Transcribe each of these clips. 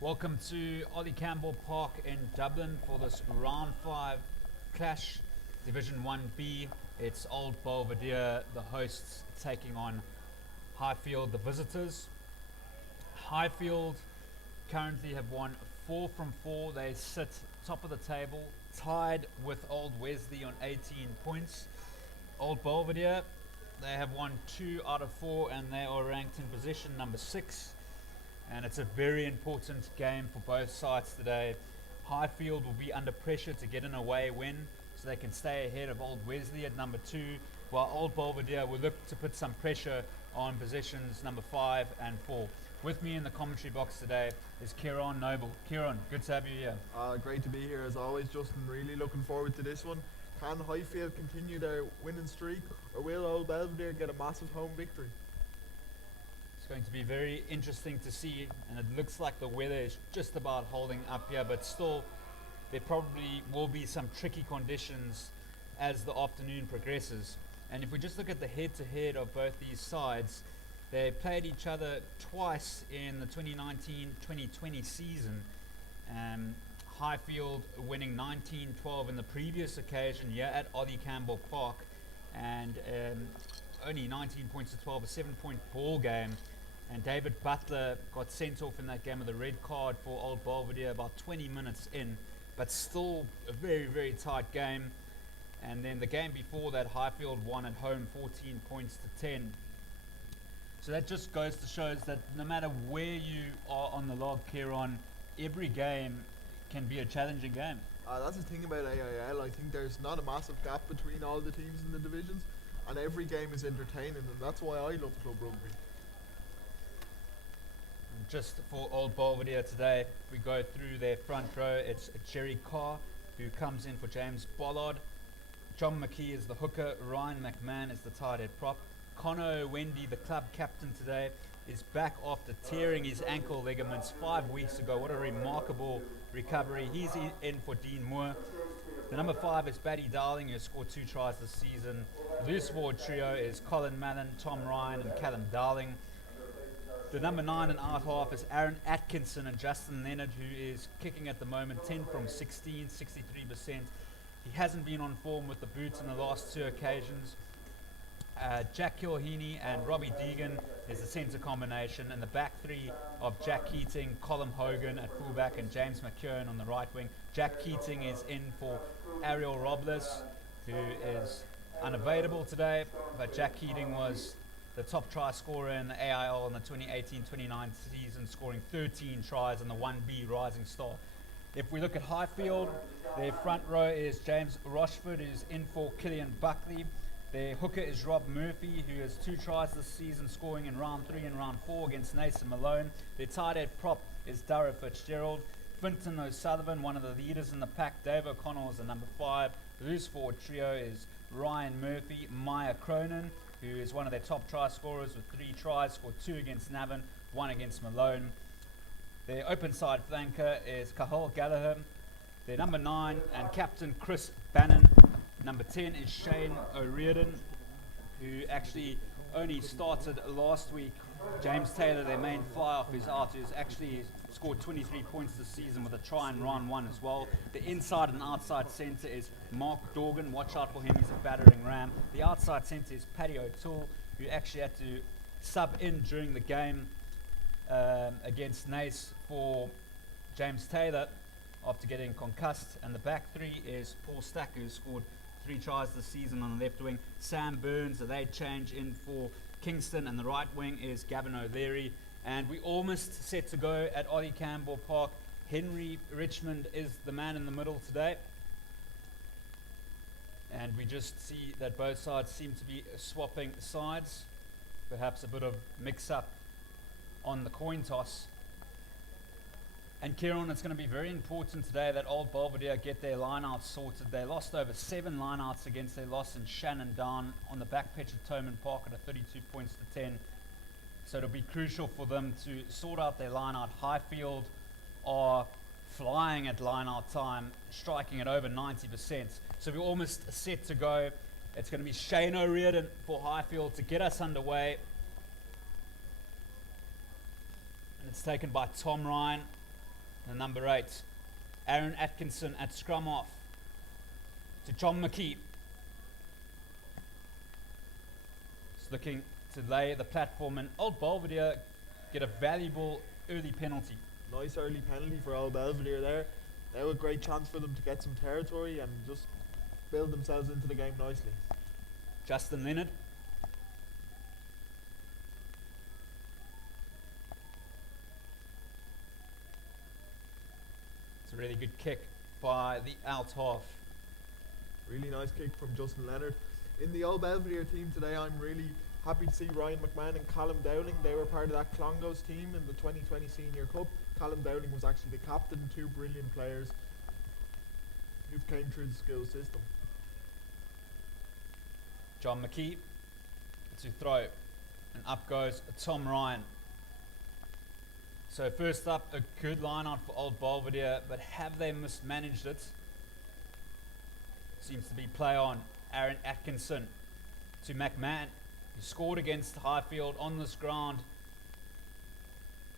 Welcome to Ollie Campbell Park in Dublin for this round 5 clash, Division 1B. It's Old Belvedere, the hosts, taking on Highfield, the visitors. Highfield currently have won 4 from 4. They sit top of the table, tied with Old Wesley on 18 points. Old Belvedere, they have won 2 out of 4 and they are ranked in position number 6. And it's a very important game for both sides today. Highfield will be under pressure to get an away win so they can stay ahead of Old Wesley at number 2, while Old Belvedere will look to put some pressure on positions number 5 and 4. With me in the commentary box today is Kieran Noble. Kieran, good to have you here. Great to be here as always, Justin. Really looking forward to this one. Can Highfield continue their winning streak, or will Old Belvedere get a massive home victory? It's going to be very interesting to see, and it looks like the weather is just about holding up here, but still there probably will be some tricky conditions as the afternoon progresses. And if we just look at the head-to-head of both these sides, they played each other twice in the 2019-2020 season. Highfield winning 19-12 in the previous occasion here at Ollie Campbell Park, and only 19 points to 12, a 7-point ball game. And David Butler got sent off in that game with a red card for Old Belvedere about 20 minutes in, but still a very, very tight game. And then the game before that, Highfield won at home 14 points to 10. So that just goes to show us that no matter where you are on the log, Kieran, every game can be a challenging game. That's the thing about AIL. I think there's not a massive gap between all the teams in the divisions, and every game is entertaining, and that's why I love club rugby. Just for Old Belvedere today, we go through their front row. It's Jerry Carr, who comes in for James Bollard. John McKee is the hooker. Ryan McMahon is the tight head prop. Conor Wendy, the club captain today, is back after tearing his ankle ligaments 5 weeks ago. What a remarkable recovery. He's in for Dean Moore. The number 5 is Batty Darling, who has scored 2 tries this season. The loose forward trio is Colin Mallon, Tom Ryan, and Callum Darling. The number 9 and out half is Aaron Atkinson and Justin Leonard, who is kicking at the moment 10 from 16, 63%. He hasn't been on form with the boots in the last 2 occasions. Jack Kilheaney and Robbie Deegan is the centre combination, and the back 3 of Jack Keating, Colin Hogan at fullback, and James McKeown on the right wing. Jack Keating is in for Ariel Robles, who is unavailable today, but Jack Keating was the top try scorer in the AIL in the 2018-29 season, scoring 13 tries, and the 1B rising star. If we look at Highfield, their front row is James Rochford, who's in for Killian Buckley. Their hooker is Rob Murphy, who has 2 tries this season, scoring in round 3 and round 4 against Nathan Malone. Their tight head prop is Dara Fitzgerald. Finton O'Sullivan, one of the leaders in the pack. Dave O'Connell is the number 5. The loose forward trio is Ryan Murphy, Maya Cronin, who is one of their top try scorers with 3 tries, scored 2 against Navan, 1 against Malone. Their open side flanker is Cathal Gallagher. Their number 9 and captain Chris Bannon. Number 10 is Shane O'Riordan, who actually only started last week. James Taylor, their main fly-off, is out, who's actually scored 23 points this season with a try in round 1 as well. The inside and outside centre is Mark Dorgan. Watch out for him, he's a battering ram. The outside centre is Paddy O'Toole, who actually had to sub in during the game against Nace for James Taylor after getting concussed. And the back 3 is Paul Stack, who scored 3 tries this season on the left wing. Sam Burns, they change in for Kingston, and the right wing is Gavin O'Leary. And we almost set to go at Ollie Campbell Park. Henry Richmond is the man in the middle today. And we just see that both sides seem to be swapping sides. Perhaps a bit of mix-up on the coin toss. And Kieran, it's going to be very important today that Old Belvedere get their lineouts sorted. They lost over 7 lineouts against their loss in Shannon Down on the back pitch at Toman Park at a 32 points to 10. So it'll be crucial for them to sort out their lineout. Highfield are flying at lineout time, striking at over 90%. So we're almost set to go. It's going to be Shane O'Riordan for Highfield to get us underway. And it's taken by Tom Ryan. the number 8. Aaron Atkinson at scrum off to John McKee. He's looking to lay the platform, and Old Belvedere get a valuable early penalty. Nice early penalty for Old Belvedere there. Now a great chance for them to get some territory and just build themselves into the game nicely. Justin Leonard. It's a really good kick by the out half. Really nice kick from Justin Leonard. In the Old Belvedere team today, I'm really happy to see Ryan McMahon and Callum Dowling. They were part of that Clongowes team in the 2020 Senior Cup. Callum Dowling was actually the captain, 2 brilliant players who came through the school system. John McKee to throw, and up goes Tom Ryan. So first up, a good line out for Old Belvedere, but have they mismanaged it? Seems to be play on. Aaron Atkinson to McMahon, who scored against Highfield on this ground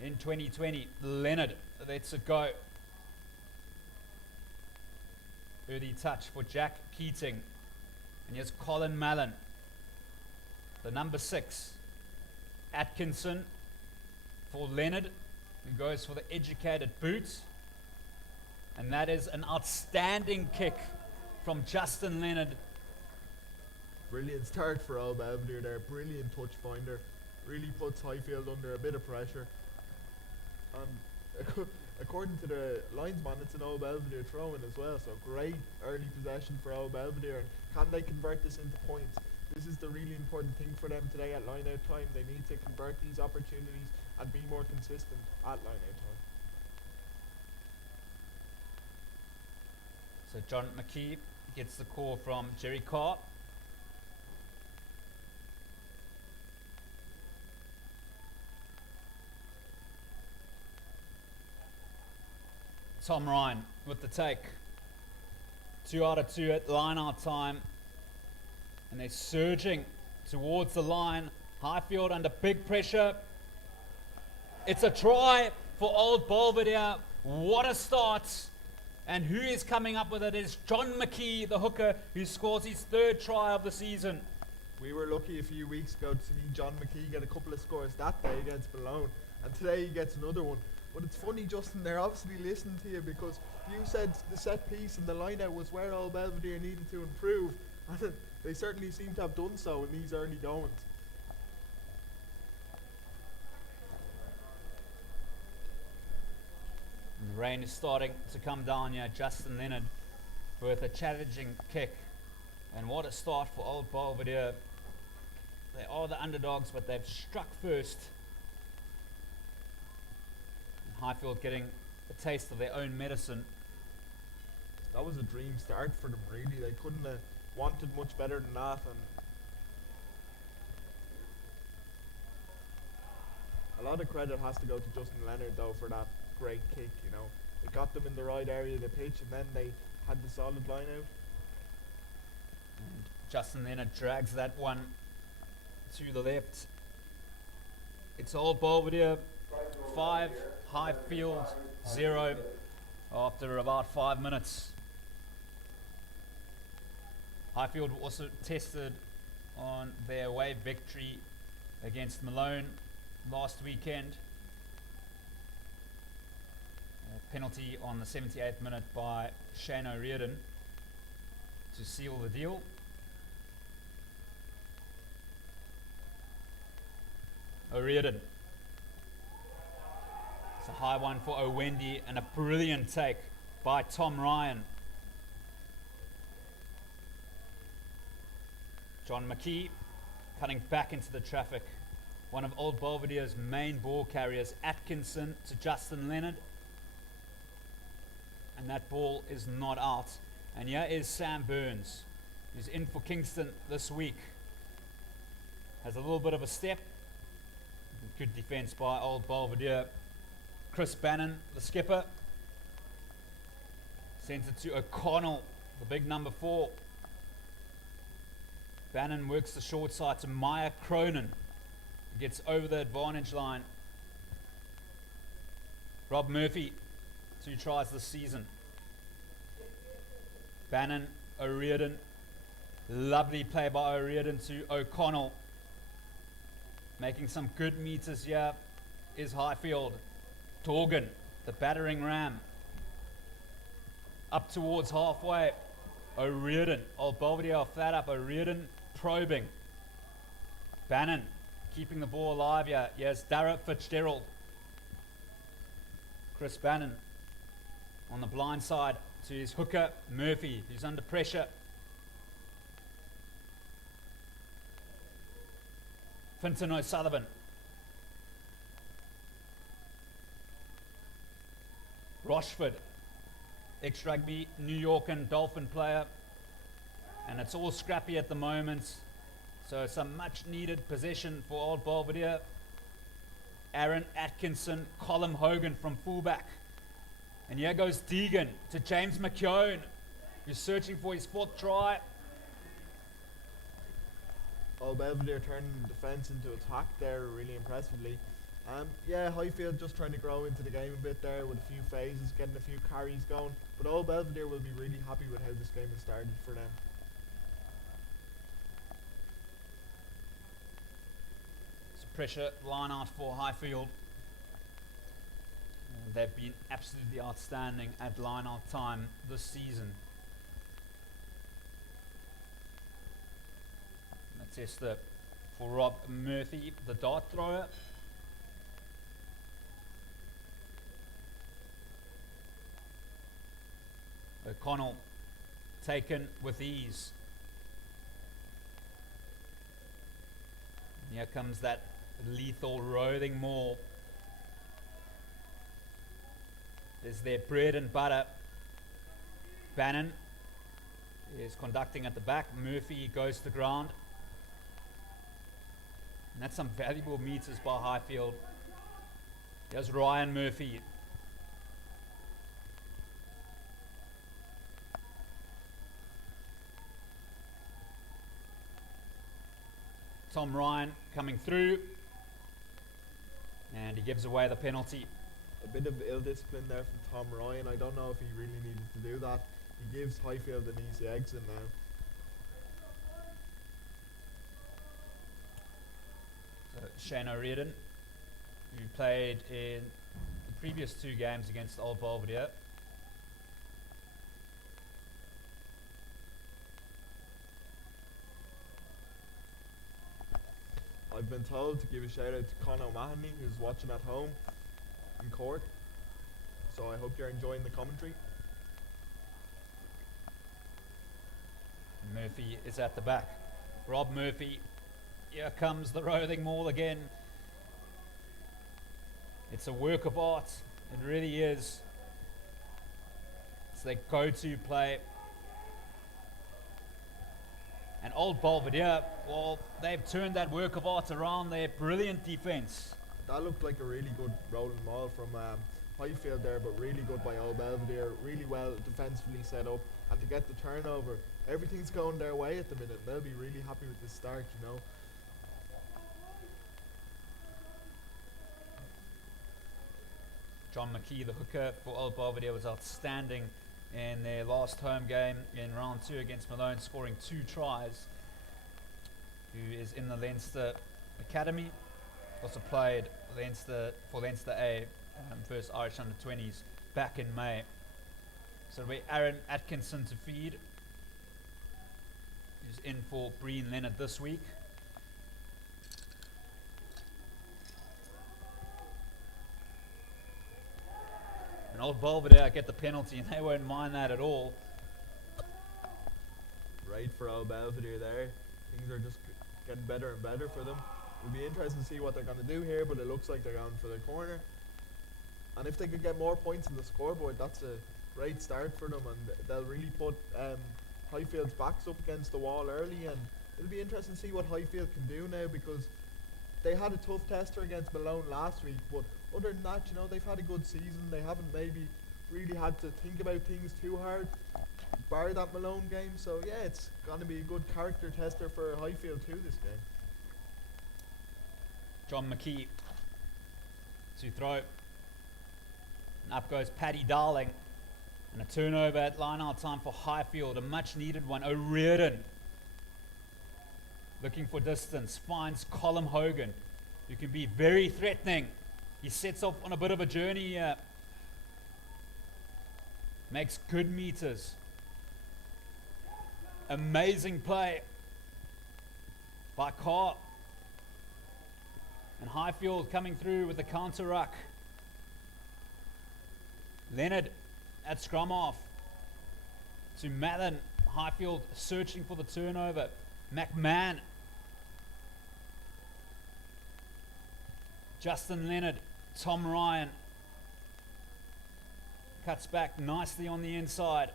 in 2020. Leonard lets it go. Early touch for Jack Keating. And here's Colin Mallon, the number 6. Atkinson for Leonard, who goes for the educated boot. And that is an outstanding kick from Justin Leonard. Brilliant start for Old Belvedere there. Brilliant touch finder. Really puts Highfield under a bit of pressure. And according to the linesman, it's an Old Belvedere throw-in as well. So great early possession for Old Belvedere. And can they convert this into points? This is the really important thing for them today at line-out time. They need to convert these opportunities and be more consistent at line-out time. So John McKee gets the call from Jerry Carr. Tom Ryan with the take. 2 out of 2 at line-out time. And they're surging towards the line. Highfield under big pressure. It's a try for Old Belvedere. What a start. And who is coming up with it is John McKee, the hooker, who scores his 3rd try of the season. We were lucky a few weeks ago to see John McKee get a couple of scores that day against Malone. And today he gets another one. But it's funny, Justin, they're obviously listening to you, because you said the set piece and the line-out was where Old Belvedere needed to improve. And they certainly seem to have done so in these early goings. And the rain is starting to come down here. Justin Leonard with a challenging kick. And what a start for Old Belvedere. They are the underdogs, but they've struck first. And Highfield getting a taste of their own medicine. That was a dream start for them, really. They couldn't have wanted much better than that. And a lot of credit has to go to Justin Leonard, though, for that great kick, you know. It got them in the right area of the pitch, and then they had the solid line out. And Justin Leonard drags that one to the left. It's Old Belvedere 5, Highfield 0 after about 5 minutes. Highfield also tested on their away victory against Malone last weekend. A penalty on the 78th minute by Shane O'Riordan to seal the deal. O'Riordan. It's a high one for Owendi and a brilliant take by Tom Ryan. John McKee cutting back into the traffic. One of Old Belvedere's main ball carriers, Atkinson to Justin Leonard. And that ball is not out. And here is Sam Burns, who's in for Kingston this week. Has a little bit of a step. Good defense by Old Belvedere. Chris Bannon, the skipper, sends it to O'Connell, the big number 4. Bannon works the short side to Maya Cronin. He gets over the advantage line. Rob Murphy 2 tries this season. Bannon, O'Riordan. Lovely play by O'Riordan to O'Connell. Making some good meters here is Highfield. Dorgan, the battering ram. Up towards halfway. O'Riordan. Old Belvedere flat up. O'Riordan probing. Bannon keeping the ball alive here. Yes, Dara Fitzgerald. Chris Bannon on the blind side to his hooker, Murphy, who's under pressure. Finton O'Sullivan. Rochford, ex-rugby New York and Dolphin player. And it's all scrappy at the moment. So some much needed possession for Old Belvedere. Aaron Atkinson, Colin Hogan from fullback. And here goes Deegan to James McKeown, who's searching for his 4th try. Old Belvedere turning defence into attack there really impressively. Yeah, Highfield just trying to grow into the game a bit there with a few phases, getting a few carries going. But Old Belvedere will be really happy with how this game has started for them. It's a pressure line out for Highfield. They've been absolutely outstanding at line-out time this season. That's Esther for Rob Murphy, the dart thrower. O'Connell taken with ease. Here comes that lethal roving maul. Is their bread and butter. Bannon is conducting at the back. Murphy goes to the ground. And that's some valuable meters by Highfield. Here's Ryan Murphy. Tom Ryan coming through. And he gives away the penalty. A bit of ill discipline there from Tom Ryan. I don't know if he really needed to do that. He gives Highfield an easy exit now. So Shane O'Riordan, who played in the previous 2 games against Old Belvedere. I've been told to give a shout out to Con O'Mahony, who's watching at home in court. So I hope you're enjoying the commentary. Murphy is at the back. Rob Murphy. Here comes the roving maul again. It's a work of art. It really is. It's their go-to play. And Old Belvedere, well, they've turned that work of art around. Their brilliant defence. That looked like a really good rolling maul from Highfield there, but really good by Old Belvedere. Really well defensively set up, and to get the turnover, everything's going their way at the minute. They'll be really happy with this start, you know. John McKee, the hooker for Old Belvedere, was outstanding in their last home game in round 2 against Malone, scoring 2 tries. Who is in the Leinster Academy. Also played for Leinster A, first Irish under-20s back in May. So it'll be Aaron Atkinson to feed, who's in for Breen Leonard this week. And Old Belvedere get the penalty, and they won't mind that at all. Right for Old Belvedere there. Things are just getting better and better for them. It'll be interesting to see what they're going to do here, but it looks like they're going for the corner. And if they could get more points in the scoreboard, that's a great start for them, and they'll really put Highfield's backs up against the wall early, and it'll be interesting to see what Highfield can do now, because they had a tough tester against Malone last week, but other than that, you know, they've had a good season. They haven't maybe really had to think about things too hard, bar that Malone game. So yeah, it's going to be a good character tester for Highfield too this game. John McKee to throw. And up goes Paddy Darling. And a turnover at line-out time for Highfield, a much-needed one. O'Riordan, looking for distance, finds Colm Hogan, who can be very threatening. He sets off on a bit of a journey here. Makes good meters. Amazing play by Carr. And Highfield coming through with the counter ruck. Leonard at scrum off to Mallon. Highfield searching for the turnover. McMahon. Justin Leonard. Tom Ryan. Cuts back nicely on the inside.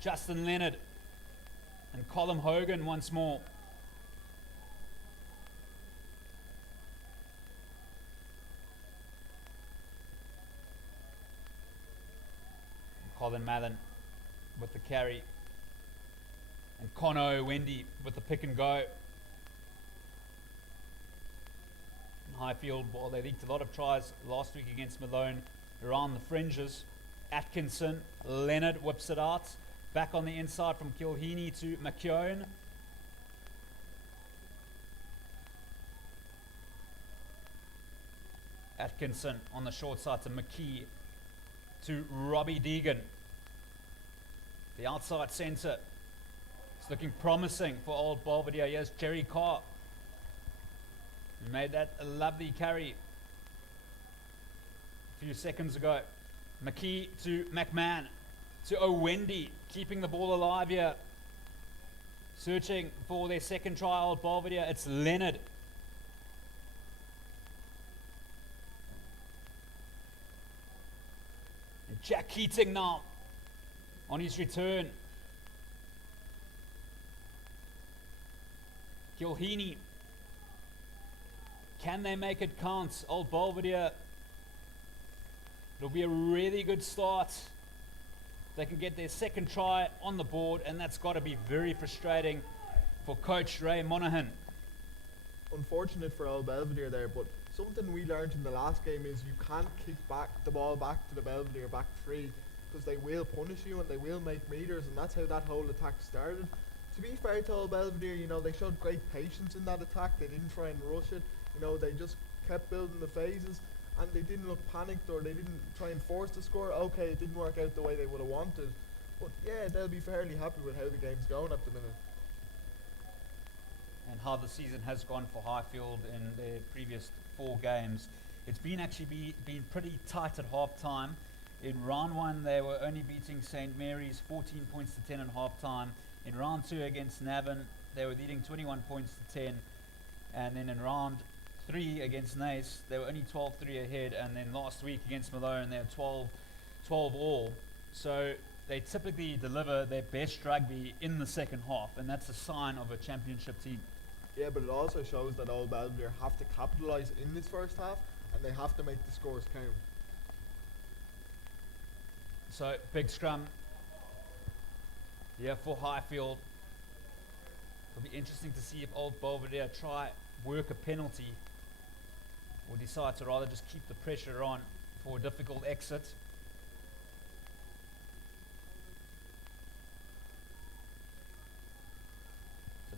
Justin Leonard. And Colm Hogan once more. Colin Mallon with the carry. And Conno Wendy with the pick and go. And Highfield, well, they leaked a lot of tries last week against Malone around the fringes. Atkinson, Leonard whips it out. Back on the inside from Kilheeney to McKeown. Atkinson on the short side to McKee. To Robbie Deegan. The outside centre. It's looking promising for old Belvedere. Here's Jerry Carr. He made that a lovely carry a few seconds ago. McKee to McMahon. To Owendy. Keeping the ball alive here. Searching for their second try, old Belvedere. It's Leonard. Jack Keating now on his return. Kilheeney. Can they make it count? Old Belvedere. It'll be a really good start. They can get their second try on the board, and that's got to be very frustrating for Coach Ray Monaghan. Unfortunate for old Belvedere there, but something we learned in the last game is you can't kick the ball back to the Belvedere back three, because they will punish you and they will make meters, and that's how that whole attack started. To be fair to old Belvedere, you know, they showed great patience in that attack. They didn't try and rush it. You know, they just kept building the phases, and they didn't look panicked or they didn't try and force the score. Okay, it didn't work out the way they would have wanted, but yeah, they'll be fairly happy with how the game's going at the minute. And how the season has gone for Highfield in their previous 4 games. It's been been pretty tight at half time. In round 1, they were only beating St. Mary's 14 points to 10 at half time. In round 2 against Navan, they were leading 21 points to 10. And then in round 3 against Naas, they were only 12-3 ahead. And then last week against Malone, they were 12 all. So they typically deliver their best rugby in the second half, and that's a sign of a championship team. Yeah, but it also shows that old Belvedere have to capitalise in this first half, and they have to make the scores count. So, big scrum here for Highfield. It'll be interesting to see if old Belvedere try work a penalty or decide to rather just keep the pressure on for a difficult exit.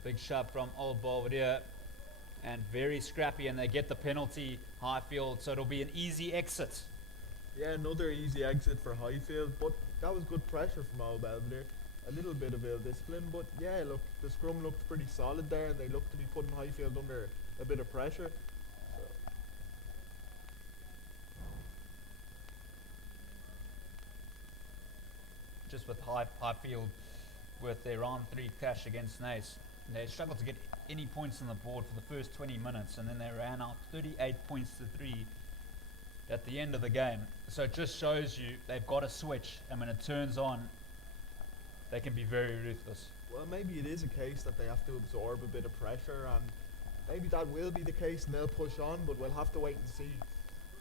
Big shove from old Belvedere, and very scrappy, and they get the penalty, Highfield, so it'll be an easy exit. Yeah, another easy exit for Highfield, but that was good pressure from old Belvedere. A little bit of ill-discipline, but yeah, look, the scrum looked pretty solid there, and they looked to be putting Highfield under a bit of pressure. Just with Highfield, with their round 3 clash against Naas, they struggled to get any points on the board for the first 20 minutes, and then they ran out 38 points to 3 at the end of the game. So it just shows you they've got a switch, and when it turns on, they can be very ruthless. Well, maybe it is a case that they have to absorb a bit of pressure, and maybe that will be the case and they'll push on, but we'll have to wait and see.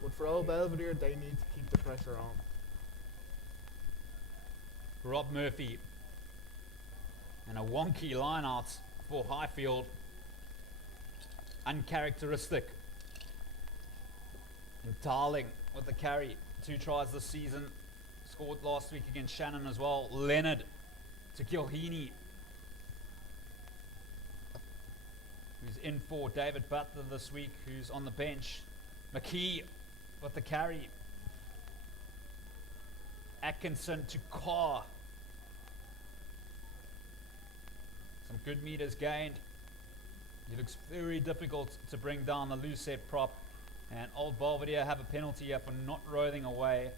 But for old Belvedere, they need to keep the pressure on. Rob Murphy, and a wonky line out for Highfield. Uncharacteristic. And Darling with the carry. 2 tries this season. Scored last week against Shannon as well. Leonard to Kilheeney, who's in for David Butler this week, who's on the bench. McKee with the carry. Atkinson to Carr. Some good meters gained. It looks very difficult to bring down the loose head prop. And Old Belvedere have a penalty here for not rolling away.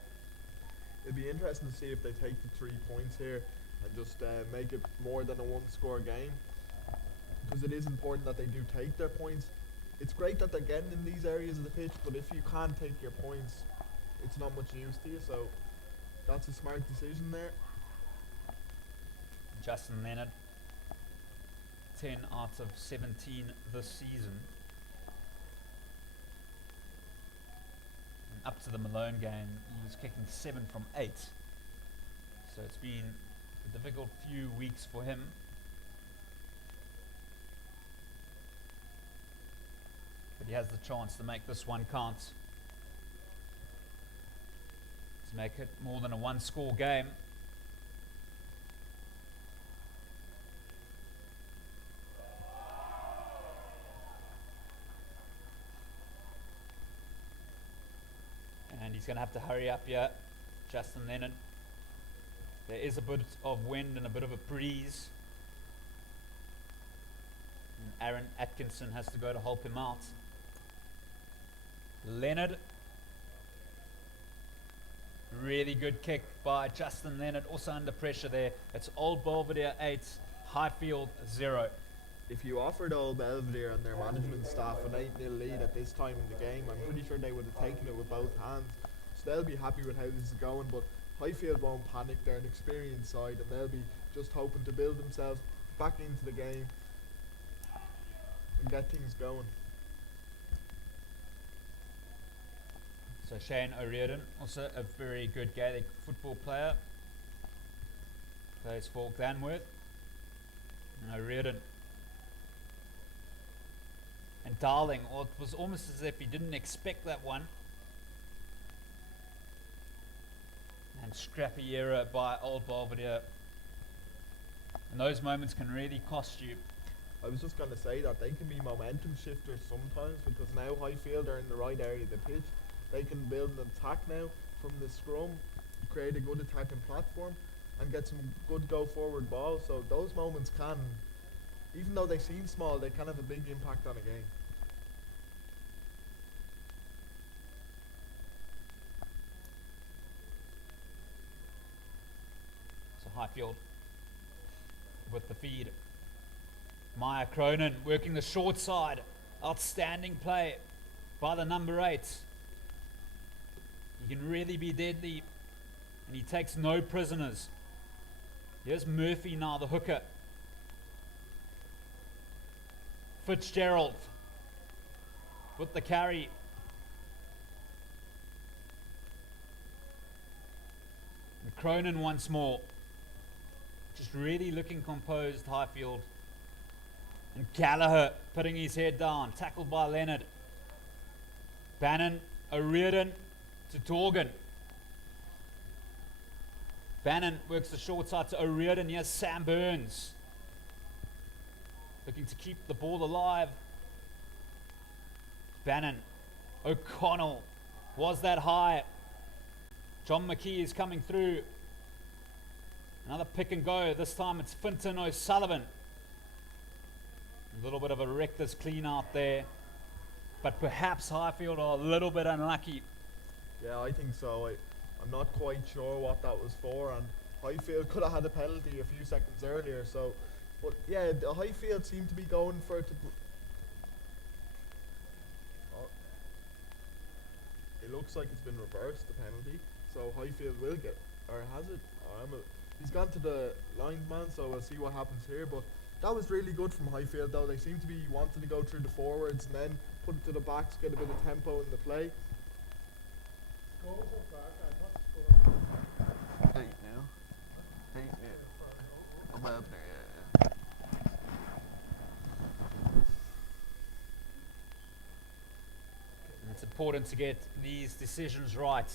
It'd be interesting to see if they take the 3 points here and just make it more than a 1-score game, because it is important that they do take their points. It's great that they're getting in these areas of the pitch, but if you can't take your points, it's not much use to you. So that's a smart decision there. Justin Leonard, 10 out of 17 this season. And up to the Malone game, he was kicking 7 from 8. So it's been a difficult few weeks for him. But he has the chance to make this one count. To make it more than a 1-score game. And he's going to have to hurry up here, Justin Leonard. There is a bit of wind and a bit of a breeze. And Aaron Atkinson has to go to help him out. Leonard. Really good kick by Justin Leonard. Also under pressure there. It's Old Belvedere 8, Highfield 0. If you offered Old Belvedere and their management staff an 8-0 lead at this time in the game, I'm pretty sure they would have taken it with both hands. So they'll be happy with how this is going, but Highfield won't panic. They're an experienced side and they'll be just hoping to build themselves back into the game and get things going. So Shane O'Riordan, also a very good Gaelic football player, plays for Glanworth. And O'Riordan. And Darling, well, it was almost as if he didn't expect that one. And scrappy error by Old Belvedere. And those moments can really cost you. I was just going to say that they can be momentum shifters sometimes, because now Highfield are in the right area of the pitch. They can build an attack now from the scrum, create a good attacking platform, and get some good go-forward ball. So those moments can, even though they seem small, they can have a big impact on a game. So Highfield with the feed. Maya Cronin working the short side. Outstanding play by the number 8. He can really be deadly, and he takes no prisoners. Here's Murphy now, the hooker. Fitzgerald with the carry. And Cronin once more. Just really looking composed, Highfield. And Gallagher putting his head down, tackled by Leonard. Bannon, O'Riordan to Torgan. Bannon works the short side to O'Riordan. Here's Sam Burns. Looking to keep the ball alive. Bannon. O'Connell. Was that high? John McKee is coming through. Another pick and go. This time it's Finton O'Sullivan. A little bit of a reckless clean out there. But perhaps Highfield are a little bit unlucky. Yeah, I think so. I'm not quite sure what that was for, and Highfield could have had a penalty a few seconds earlier. So, but yeah, the Highfield seemed to be going for it. It looks like it's been reversed, the penalty. So Highfield will get, or has it? He's gone to the linesman, so we'll see what happens here. But that was really good from Highfield, though. They seem to be wanting to go through the forwards and then put it to the backs, get a bit of tempo in the play. And it's important to get these decisions right.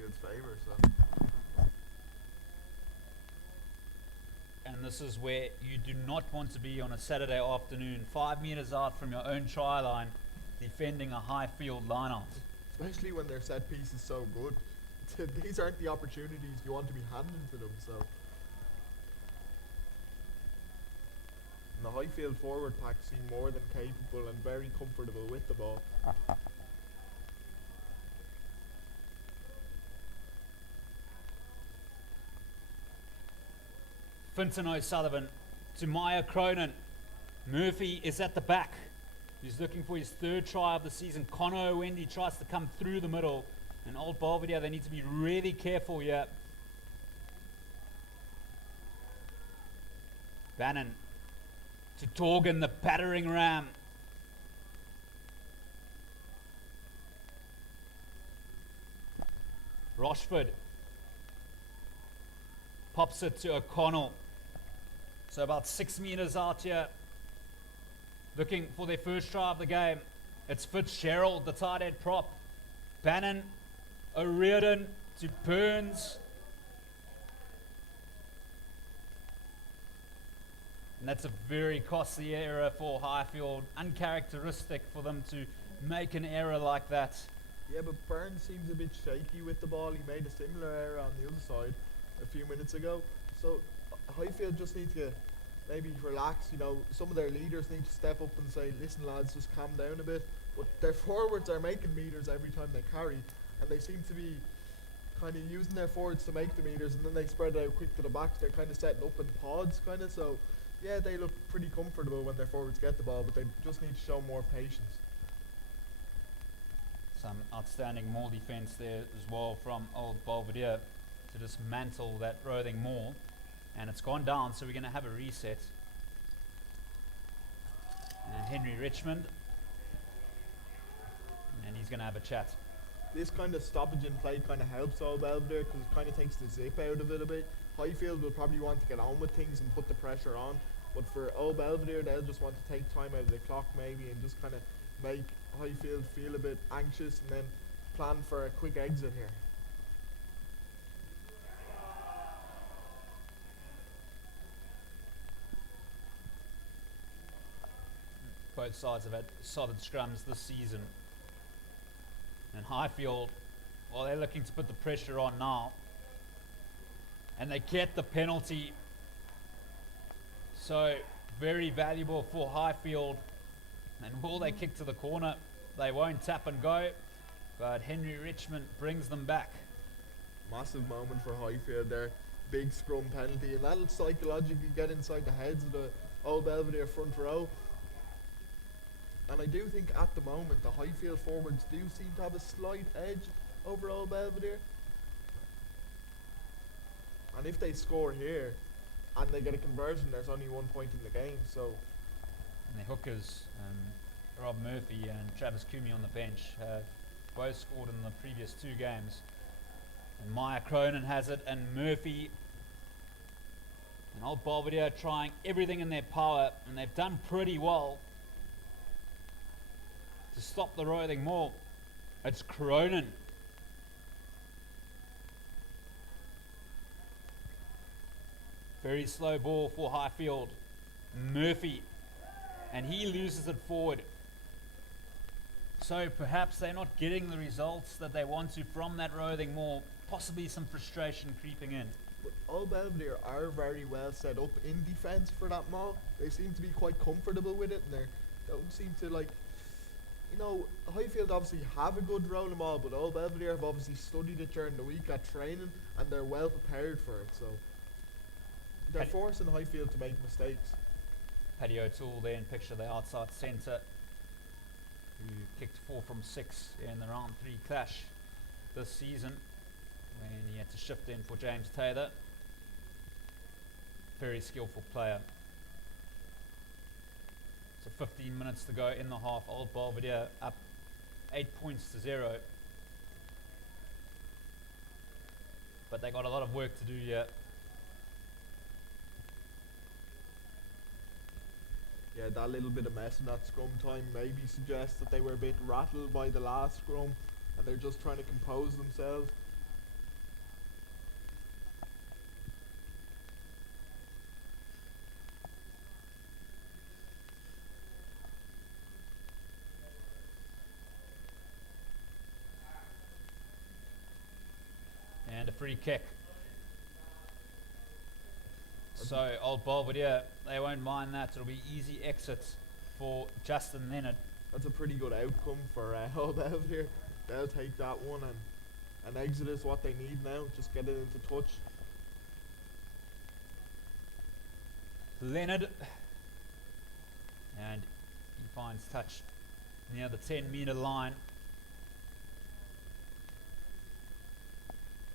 Highfield's favour. So And this is where you do not want to be on a Saturday afternoon, 5 metres out from your own try line, defending a Highfield line-out. especially when their set piece is so good. These aren't the opportunities you want to be handing to them. So and the Highfield forward pack seem more than capable and very comfortable with the ball. Finton O'Sullivan to Maya Cronin. Murphy is at the back. He's looking for his third try of the season. Connor Wendy tries to come through the middle. And Old Belvedere, they need to be really careful here. Bannon to Torgan, the battering ram. Rochford pops it to O'Connell. So about 6 metres out here, looking for their first try of the game. It's Fitzgerald, the tight end prop. Bannon, O'Riordan to Burns. And that's a very costly error for Highfield. Uncharacteristic for them to make an error like that. Yeah, but Burns seems a bit shaky with the ball. He made a similar error on the other side a few minutes ago. So Highfield just need to maybe relax. You know, some of their leaders need to step up and say, listen lads, just calm down a bit. But their forwards are making meters every time they carry, and they seem to be kind of using their forwards to make the meters, and then they spread out quick to the backs. They're kind of setting up in pods, kind of. So yeah, they look pretty comfortable when their forwards get the ball, but they just need to show more patience. Some outstanding maul defence there as well from Old Belvedere to dismantle that roving maul. And it's gone down, so we're going to have a reset. And Henry Richmond. And he's going to have a chat. This kind of stoppage in play kind of helps Old Belvedere because it kind of takes the zip out of it a bit. Highfield will probably want to get on with things and put the pressure on, but for Old Belvedere, they'll just want to take time out of the clock maybe and just kind of make Highfield feel a bit anxious and then plan for a quick exit here. Both sides have had solid scrums this season. And Highfield, well, they're looking to put the pressure on now. And they get the penalty. So, very valuable for Highfield. And will they kick to the corner? They won't tap and go. But Henry Richmond brings them back. Massive moment for Highfield there. Big scrum penalty. And that'll psychologically get inside the heads of the Old Belvedere front row. And I do think at the moment the Highfield forwards do seem to have a slight edge over Old Belvedere. And if they score here and they get a conversion, there's only 1 point in the game. So And the hookers, Rob Murphy and Travis Coomey on the bench, have both scored in the previous 2 games. And Maya Cronin has it, and Murphy and Old Belvedere trying everything in their power, and they've done pretty well to stop the roving maul. It's Cronin. Very slow ball for Highfield. Murphy, and he loses it forward. So perhaps they're not getting the results that they want to from that roving maul. Possibly some frustration creeping in. but Old Belvedere are very well set up in defence for that maul. They seem to be quite comfortable with it, and they don't seem to like. You know, Highfield obviously have a good rolling maul, but Old Belvedere have obviously studied it during the week at training, and they're well prepared for it. So they're forcing Highfield to make mistakes. Paddy O'Toole there in picture, the outside centre, who kicked 4 from 6 in the round 3 clash this season when he had to shift in for James Taylor. Very skillful player. So 15 minutes to go in the half. Old Belvedere up 8 points to 0. But they got a lot of work to do here. Yeah, that little bit of mess in that scrum time maybe suggests that they were a bit rattled by the last scrum and they're just trying to compose themselves. free kick. So old Belvedere, they won't mind that. It'll be easy exits for Justin Leonard. That's a pretty good outcome for old Belvedere. They'll take that one, and exit is what they need now. Just get it into touch. Leonard, and he finds touch near the 10-meter line.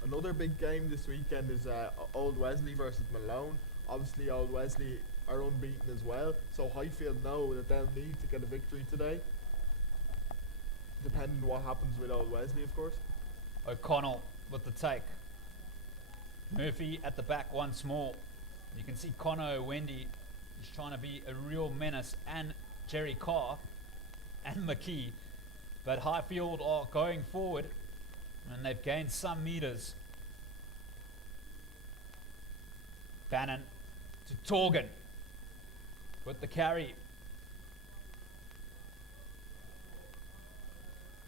Another big game this weekend is Old Wesley versus Malone. Obviously, Old Wesley are unbeaten as well, so Highfield know that they'll need to get a victory today, depending on what happens with Old Wesley, of course. O'Connell with the take. Murphy at the back once more. You can see Connor Wendy is trying to be a real menace, and Jerry Carr and McKee. But Highfield are going forward, and they've gained some meters. Bannon to Torgan with the carry.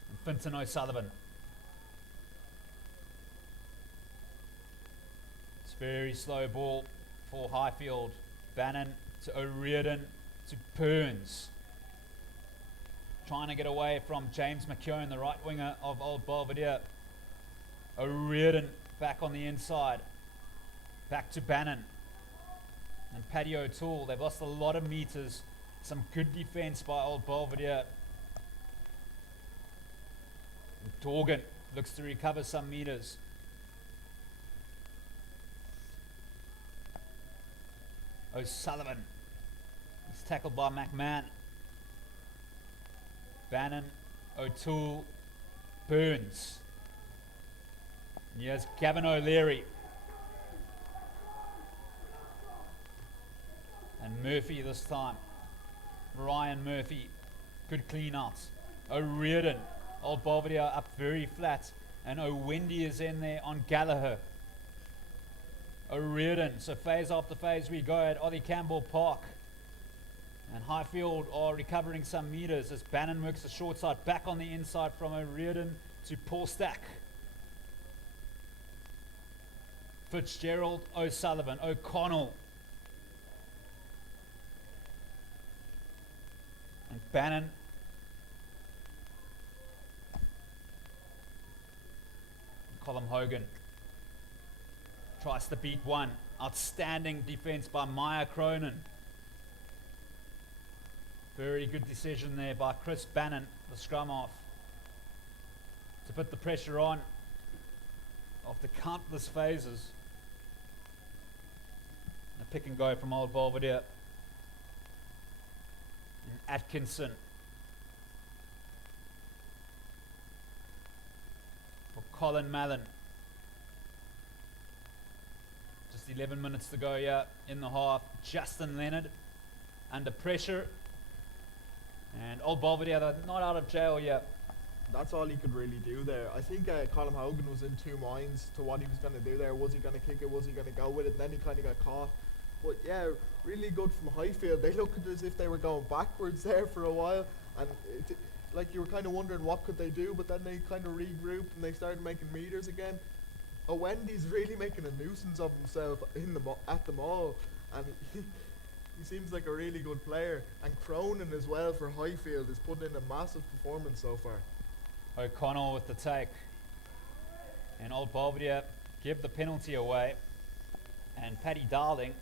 And Finton O'Sullivan. It's very slow ball for Highfield. Bannon to O'Riordan to Burns. Trying to get away from James McKeown, the right winger of Old Belvedere. O'Riordan back on the inside. Back to Bannon. And Paddy O'Toole. They've lost a lot of meters. Some good defense by Old Belvedere. And Torgan looks to recover some meters. O'Sullivan. He's tackled by McMahon. Bannon, O'Toole, Burns. And here's Gavin O'Leary. And Murphy this time. Ryan Murphy. Good clean out. O'Riordan. Old Belvedere up very flat. And O'Wendy is in there on Gallagher. O'Riordan. So phase after phase we go at Ollie Campbell Park. And Highfield are recovering some meters as Bannon works the short side back on the inside from O'Riordan to Paul Stack. Fitzgerald, O'Sullivan, O'Connell. And Bannon. Colin Hogan tries to beat one. Outstanding defense by Maya Cronin. Very good decision there by Chris Bannon, the scrum off, to put the pressure on after countless phases. And a pick and go from Old Belvedere. And Atkinson for Colin Mallon. Just 11 minutes to go here in the half. Justin Leonard under pressure. And Old Belvedere, they're not out of jail yet. That's all he could really do there. I think Colin Hogan was in two minds to what he was going to do there. Was he going to kick it? Was he going to go with it? And then he kind of got caught. But yeah, really good from Highfield. They looked as if they were going backwards there for a while. And like you were kind of wondering what could they do. But then they kind of regrouped and they started making meters again. Wendy's really making a nuisance of himself at the mall. And he seems like a really good player. And Cronin as well for Highfield is putting in a massive performance so far. O'Connell with the take. And Old Belvedere give the penalty away. And Paddy Darling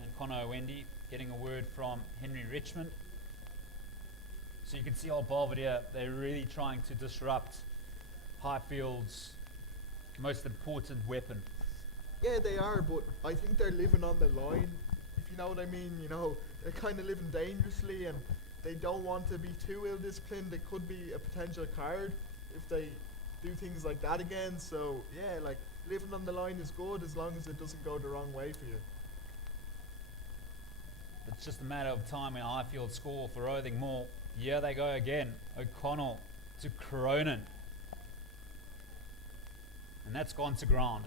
and Connor Wendy getting a word from Henry Richmond. So you can see Old Belvedere, they're really trying to disrupt Highfield's most important weapon. Yeah, they are, but I think they're living on the line, if you know what I mean. You know, they're kind of living dangerously and they don't want to be too ill-disciplined. It could be a potential card if they do things like that again. So, yeah, like, living on the line is good as long as it doesn't go the wrong way for you. It's just a matter of time when Highfield score for Rothing Mall. Here they go again. O'Connell to Cronin. And that's gone to ground.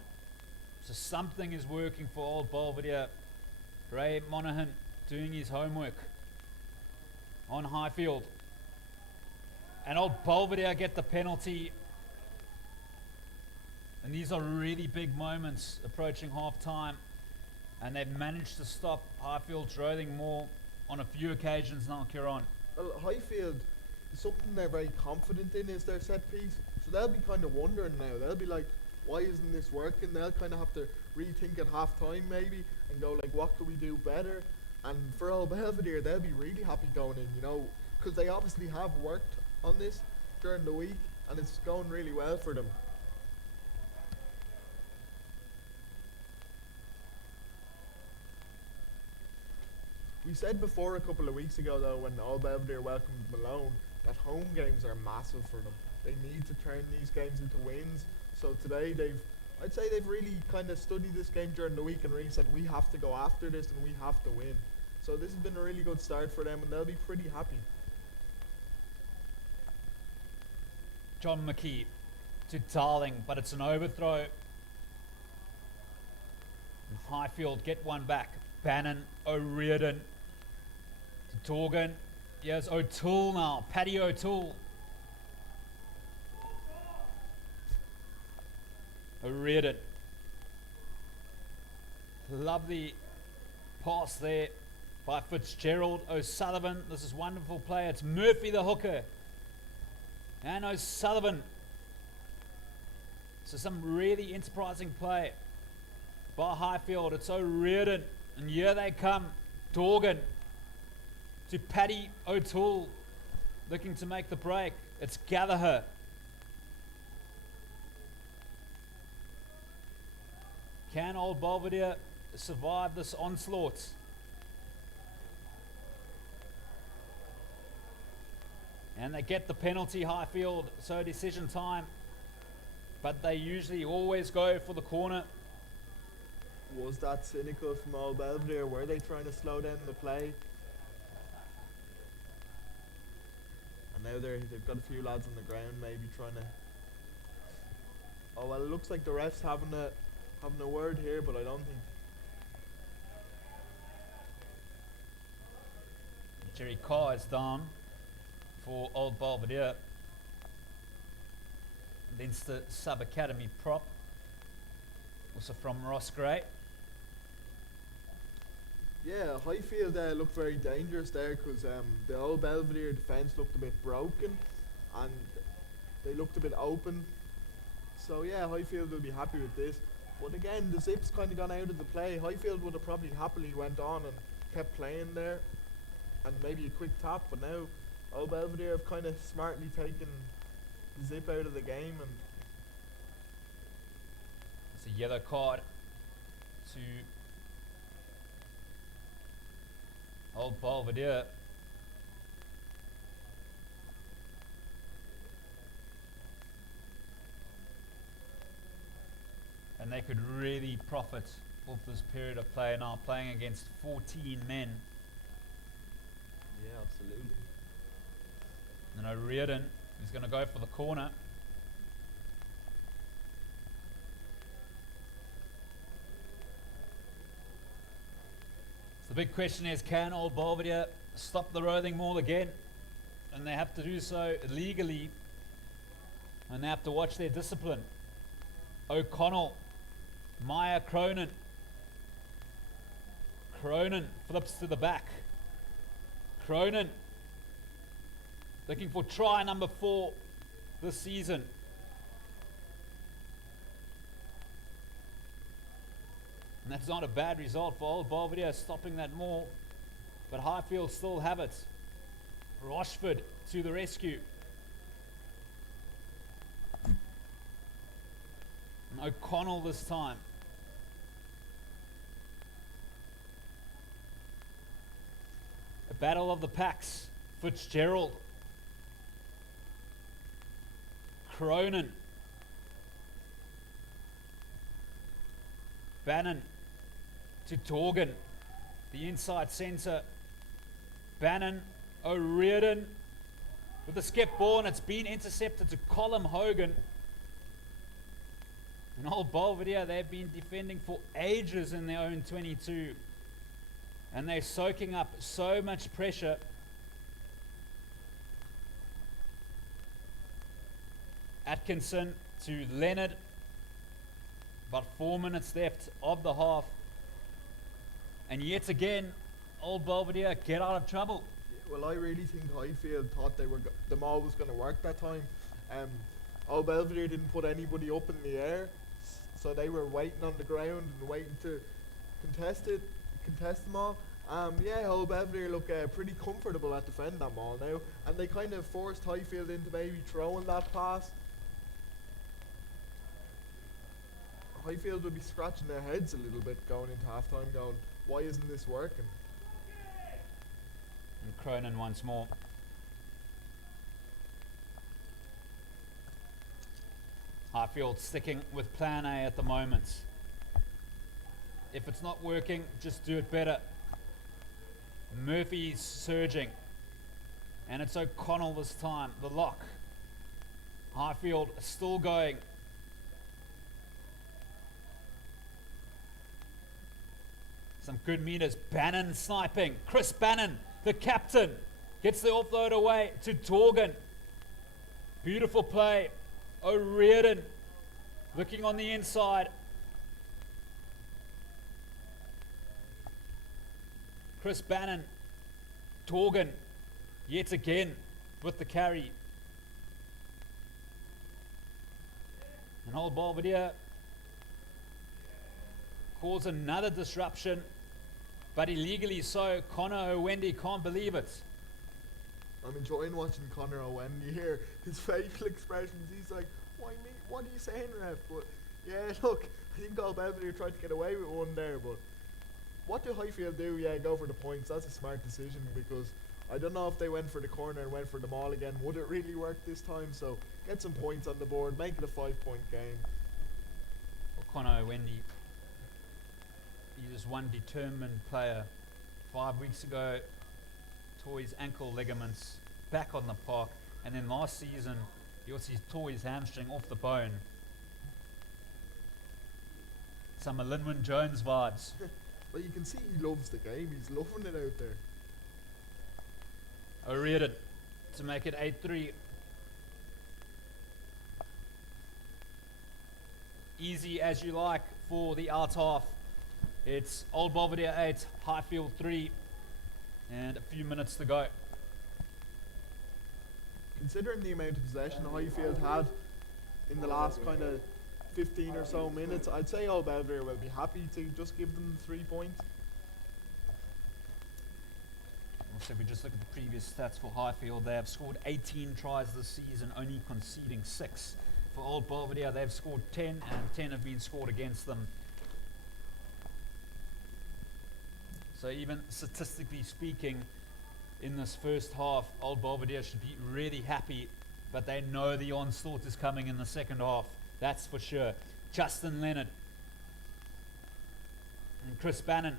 So something is working for Old Belvedere. Ray Monaghan doing his homework on Highfield. And Old Belvedere get the penalty. And these are really big moments approaching half time. And they've managed to stop Highfield's roving more on a few occasions now, Kieran. Well, Highfield, something they're very confident in is their set piece. So they'll be kind of wondering now. They'll be like, why isn't this working? They'll kind of have to rethink at half time maybe and go like, what could we do better? And for Old Belvedere, they'll be really happy going in, you know, because they obviously have worked on this during the week and it's going really well for them. We said before a couple of weeks ago though, when Old Belvedere welcomed Malone, that home games are massive for them. They need to turn these games into wins. So today I'd say they've really kind of studied this game during the week and really said we have to go after this and we have to win. So this has been a really good start for them and they'll be pretty happy. John McKee to Darling, but it's an overthrow. And Highfield get one back. Bannon, O'Riordan to Torgan. Here's O'Toole now, Paddy O'Toole. O'Riordan. Lovely pass there by Fitzgerald. O'Sullivan, this is wonderful play. It's Murphy the hooker. And O'Sullivan. So some really enterprising play by Highfield. It's O'Riordan. And here they come. Dorgan to Paddy O'Toole. Looking to make the break. It's Gallagher. Can Old Belvedere survive this onslaught? And they get the penalty, Highfield, so decision time. But they usually always go for the corner. Was that cynical from Old Belvedere? Were they trying to slow down the play? And now they've got a few lads on the ground maybe trying to... Oh well, it looks like the ref's having a word here, but I don't think... Jerry Carr is down for Old Belvedere. Leinster Sub-Academy prop. Also from Ross Gray. Yeah, Highfield looked very dangerous there because the Old Belvedere defence looked a bit broken and they looked a bit open. So yeah, Highfield will be happy with this. But again, the zip's kind of gone out of the play. Highfield would have probably happily went on and kept playing there and maybe a quick tap, but now Old Belvedere have kind of smartly taken the zip out of the game. And it's a yellow card to Old Belvedere. And they could really profit off this period of play now, playing against 14 men. yeah, absolutely. And O'Riordan is going to go for the corner. So the big question is, can Old Belvedere stop the rolling maul again? And they have to do so legally. And they have to watch their discipline. O'Connell, Meyer, Cronin. Cronin flips to the back. Cronin looking for try number 4 this season. And that's not a bad result for Old Belvedere, stopping that maul. But Highfield still have it. Rochford to the rescue. And O'Connell this time. A battle of the packs. Fitzgerald. Cronin. Bannon to Torgan, the inside centre. Bannon, O'Riordan with the skip ball, and it's been intercepted to Colm Hogan. And Old Belvedere, they've been defending for ages in their own 22. And they're soaking up so much pressure. Atkinson to Leonard. About 4 minutes left of the half. And yet again, Old Belvedere get out of trouble. Well, I really think Highfield thought the maul was going to work that time. Old Belvedere didn't put anybody up in the air, so they were waiting on the ground and waiting to contest the maul. Old Belvedere look pretty comfortable at defending that maul now, and they kind of forced Highfield into maybe throwing that pass. Highfield would be scratching their heads a little bit going into halftime, going, why isn't this working? And Cronin once more. Highfield sticking with plan A at the moment. If it's not working, just do it better. Murphy's surging. And it's O'Connell this time, the lock. Highfield still going. Some good meters. Bannon sniping. Chris Bannon, the captain, gets the offload away to Torgan. Beautiful play. O'Riordan looking on the inside. Chris Bannon. Torgan yet again with the carry. And Old Belvedere cause another disruption, but illegally so. Connor O'Wendy can't believe it. I'm enjoying watching Connor O'Wendy here. His facial expressions, he's like, why me? What are you saying, ref? But yeah, look, I think Old Belvedere tried to get away with one there, but what do Highfield do? Yeah, go for the points. That's a smart decision, because I don't know if they went for the corner and went for the maul again. Would it really work this time? So get some points on the board, make it a 5-point game. Well, Connor O'Wendy, he is one determined player. 5 weeks ago, tore his ankle ligaments, back on the park, and then last season he also tore his hamstring off the bone. Some Linwin Jones vibes. Well, you can see he loves the game. He's loving it out there. O'Riordan to make it 8-3. Easy as you like for the out half. It's Old Belvedere 8, Highfield 3, and a few minutes to go. Considering the amount of possession Highfield had in the last kind of 15 or so minutes, I'd say Old Belvedere will be happy to just give them the 3 points. Also, if we just look at the previous stats for Highfield, they have scored 18 tries this season, only conceding 6. For Old Belvedere, they've scored 10, and 10 have been scored against them. So even statistically speaking, in this first half, Old Belvedere should be really happy, but they know the onslaught is coming in the second half. That's for sure. Justin Leonard and Chris Bannon,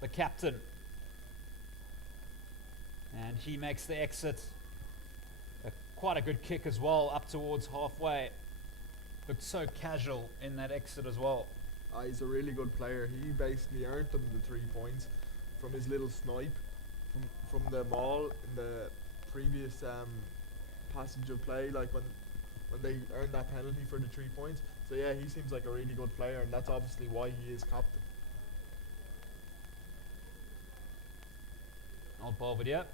the captain. And he makes the exit. Quite a good kick as well, up towards halfway. Looked so casual in that exit as well. He's a really good player. He basically earned them the 3 points from his little snipe from the maul in the previous passage of play, like when they earned that penalty for the 3 points. So yeah, he seems like a really good player, and that's obviously why he is captain. Old Belvedere.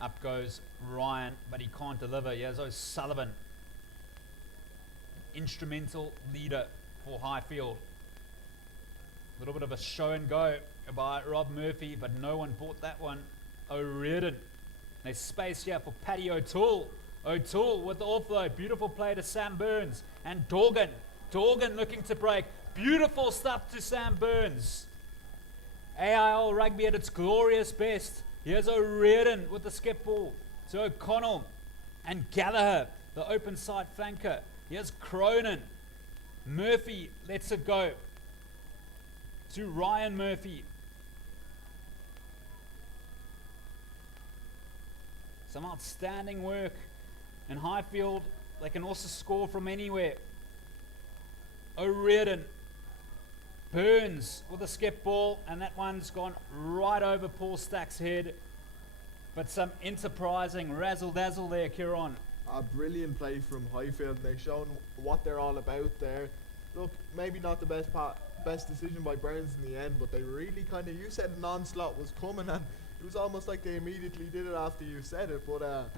Up goes Ryan, but he can't deliver. Here's O'Sullivan. Instrumental leader for Highfield. A little bit of a show and go by Rob Murphy, but no one bought that one. O'Riordan. There's space here for Paddy O'Toole. O'Toole with the offload. Beautiful play to Sam Burns. And Dorgan. Dorgan looking to break. Beautiful stuff to Sam Burns. AIL rugby at its glorious best. Here's O'Riordan with the skip ball to O'Connell. And Gallagher, the open side flanker. Here's Cronin. Murphy lets it go to Ryan Murphy. Some outstanding work. And Highfield, they can also score from anywhere. O'Riordan. Burns with a skip ball, and that one's gone right over Paul Stack's head. But some enterprising razzle-dazzle there, Kieran. A brilliant play from Highfield. They've shown what they're all about there. Look, maybe not the best decision by Burns in the end, but they really kind of, you said an onslaught was coming, and it was almost like they immediately did it after you said it. But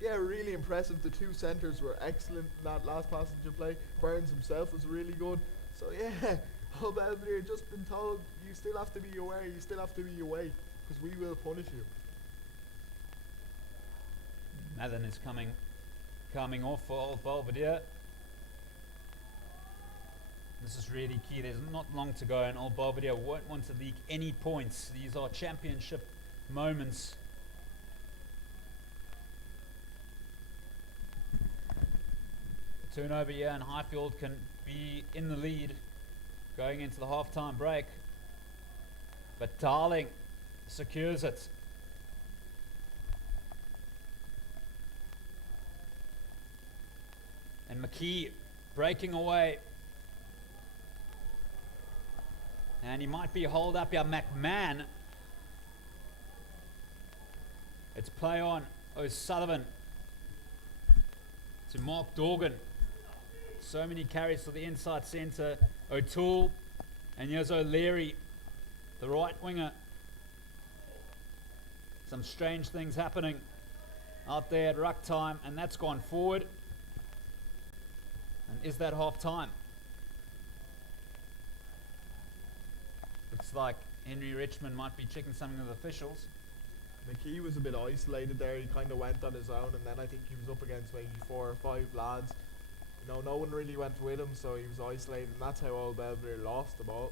yeah, really impressive. The two centres were excellent in that last passenger play. Burns himself was really good. So yeah, Belvedere just been told, you still have to be aware, you still have to be awake, because we will punish you. Madden is coming off for Old Belvedere. This is really key. There's not long to go, and Old Belvedere won't want to leak any points. These are championship moments. Turnover here, and Highfield can be in the lead going into the half-time break. But Darling secures it. And McKee breaking away. And he might be holed up here. McMahon. It's play on O'Sullivan to Mark Dorgan. So many carries to the inside centre. O'Toole. And here's O'Leary, the right winger. Some strange things happening out there at ruck time, and that's gone forward. And is that half time? Looks like Henry Richmond might be checking something with officials. McKee was a bit isolated there. He kind of went on his own, and then I think he was up against maybe 4 or 5 lads. You know, no one really went with him, so he was isolated, and that's how Old Belvedere lost the ball.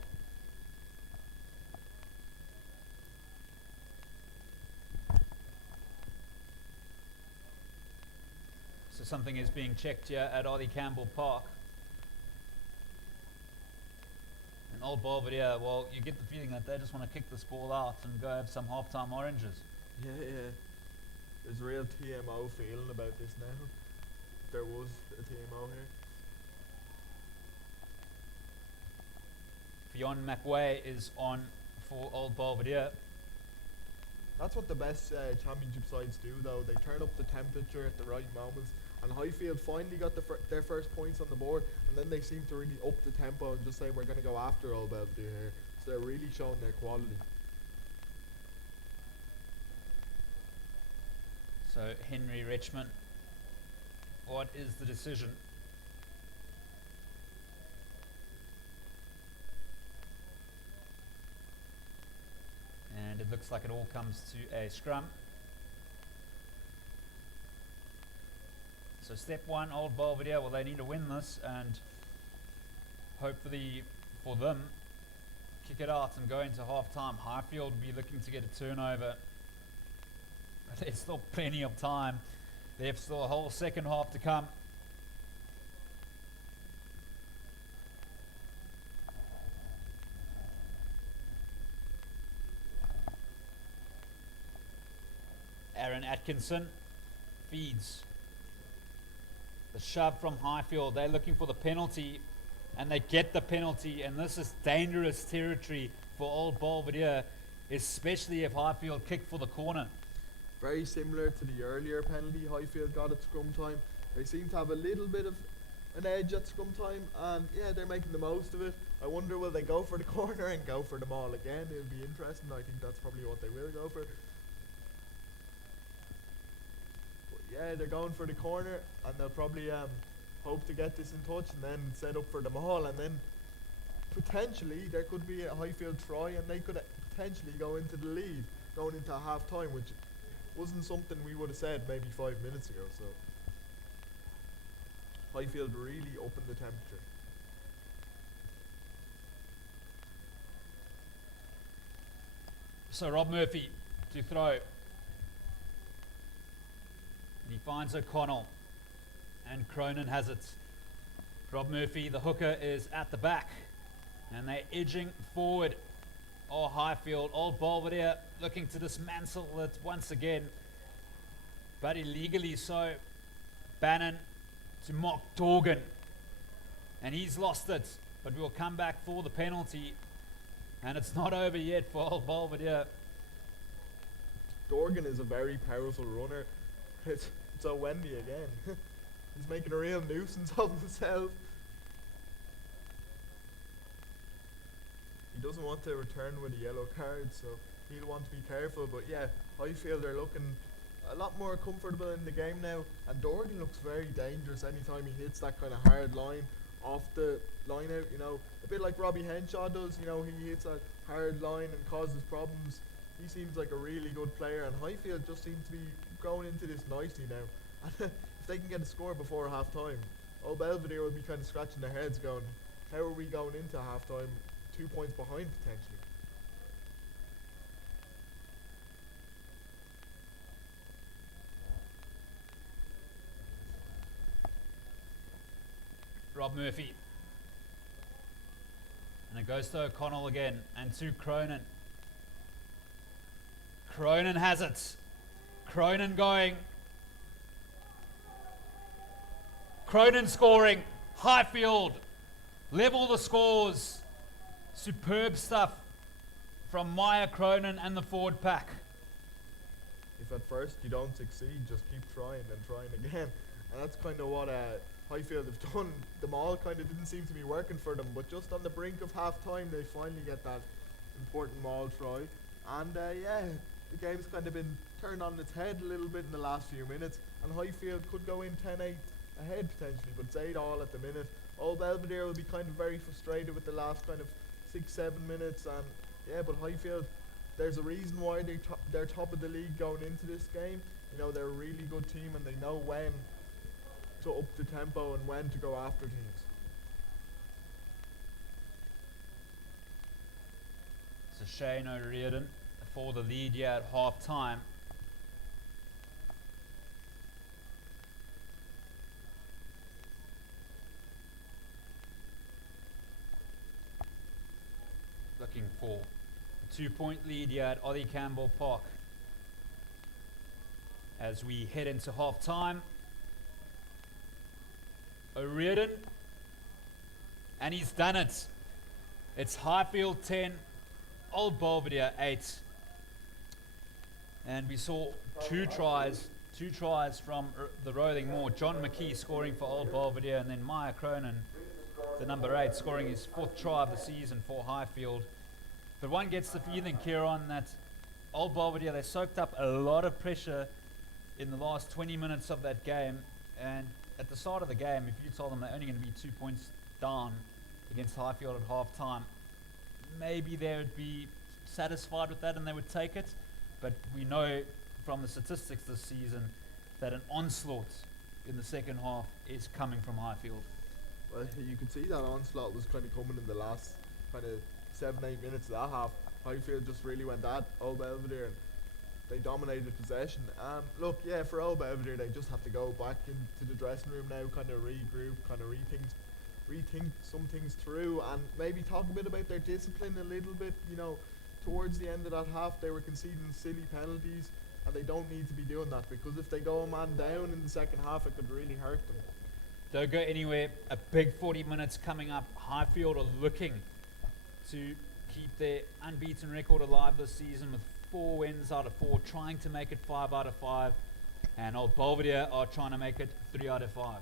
So something is being checked here at Ollie Campbell Park. And Old Belvedere, well, you get the feeling that they just want to kick this ball out and go have some half-time oranges. Yeah. There's a real TMO feeling about this now. There was a TMO here. Fionn McWay is on for Old Belvedere. That's what the best championship sides do, though. They turn up the temperature at the right moments. And Highfield finally got their first points on the board, and then they seem to really up the tempo and just say, we're going to go after Old Belvedere here. So they're really showing their quality. So Henry Richmond, what is the decision? And it looks like it all comes to a scrum. So step one, Old Belvedere, well, they need to win this and hopefully for them kick it out and go into half time. Highfield will be looking to get a turnover. But there's still plenty of time. They have still a whole second half to come. Aaron Atkinson feeds. The shove from Highfield. They're looking for the penalty, and they get the penalty, and this is dangerous territory for Old Belvedere, especially if Highfield kick for the corner. Very similar to the earlier penalty Highfield got at scrum time. They seem to have a little bit of an edge at scrum time, and yeah, they're making the most of it. I wonder, will they go for the corner and go for the maul again? It'll be interesting. I think that's probably what they will go for. But yeah, they're going for the corner, and they'll probably hope to get this in touch and then set up for the maul, and then potentially there could be a Highfield try, and they could potentially go into the lead going into half time, which wasn't something we would have said maybe 5 minutes ago. So Highfield really upping the temperature. So Rob Murphy to throw. And he finds O'Connell. And Cronin has it. Rob Murphy, the hooker, is at the back. And they're edging forward. Oh, Highfield, Old Belvedere looking to dismantle it once again. But illegally so. Bannon to Mark Dorgan. And he's lost it. But we'll come back for the penalty. And it's not over yet for Old Belvedere. Dorgan is a very powerful runner. It's So Wendy again. He's making a real nuisance of himself. He doesn't want to return with a yellow card, so he'll want to be careful. But yeah, Highfield are looking a lot more comfortable in the game now, and Doherty looks very dangerous anytime he hits that kind of hard line off the line out, you know, a bit like Robbie Henshaw does. You know, he hits a hard line and causes problems. He seems like a really good player, and Highfield just seems to be going into this nicely now. And if they can get a score before half time, old Belvedere will be kind of scratching their heads going, how are we going into half time 2 points behind potentially? Rob Murphy. And it goes to O'Connell again, and to Cronin. Cronin has it. Cronin going. Cronin scoring. Highfield level the scores. Superb stuff from Maya Cronin and the forward pack. If at first you don't succeed, just keep trying and trying again. And that's kind of what Highfield have done. The maul kind of didn't seem to be working for them, but just on the brink of half time, they finally get that important maul try. And yeah, the game's kind of been turned on its head a little bit in the last few minutes, and Highfield could go in 10-8 ahead potentially, but it's 8-all at the minute. Old Belvedere will be kind of very frustrated with the last kind of 6-7 minutes, and yeah, but Highfield, there's a reason why they're top of the league going into this game. You know, they're a really good team, and they know when to up the tempo and when to go after teams. So Shane O'Riordan for the lead here at half time. Looking for a 2-point lead here at Ollie Campbell Park as we head into half time. O'Riordan, and he's done it. It's Highfield 10, Old Belvedere 8. And we saw two tries from the Rolling Moor. John McKee scoring for Old Belvedere, and then Maya Cronin, the number 8, scoring his 4th try of the season for Highfield. But one gets the feeling, Kieran, that Old Belvedere, they soaked up a lot of pressure in the last 20 minutes of that game, and at the start of the game, if you told them they're only going to be 2 points down against Highfield at half time, maybe they would be satisfied with that and they would take it. But we know from the statistics this season that an onslaught in the second half is coming from Highfield. Well, you could see that onslaught was kind of coming in the last kind of 7-8 minutes of that half. Highfield just really went at Old Belvedere, and they dominated possession. Look, yeah, for Old Belvedere, they just have to go back into the dressing room now, kind of regroup, kind of rethink some things through, and maybe talk a bit about their discipline a little bit. You know, towards the end of that half, they were conceding silly penalties, and they don't need to be doing that, because if they go a man down in the second half, it could really hurt them. Don't go anywhere. A big 40 minutes coming up. Highfield are looking to keep their unbeaten record alive this season with 4 wins out of 4, trying to make it 5 out of 5, and Old Belvedere are trying to make it 3 out of 5.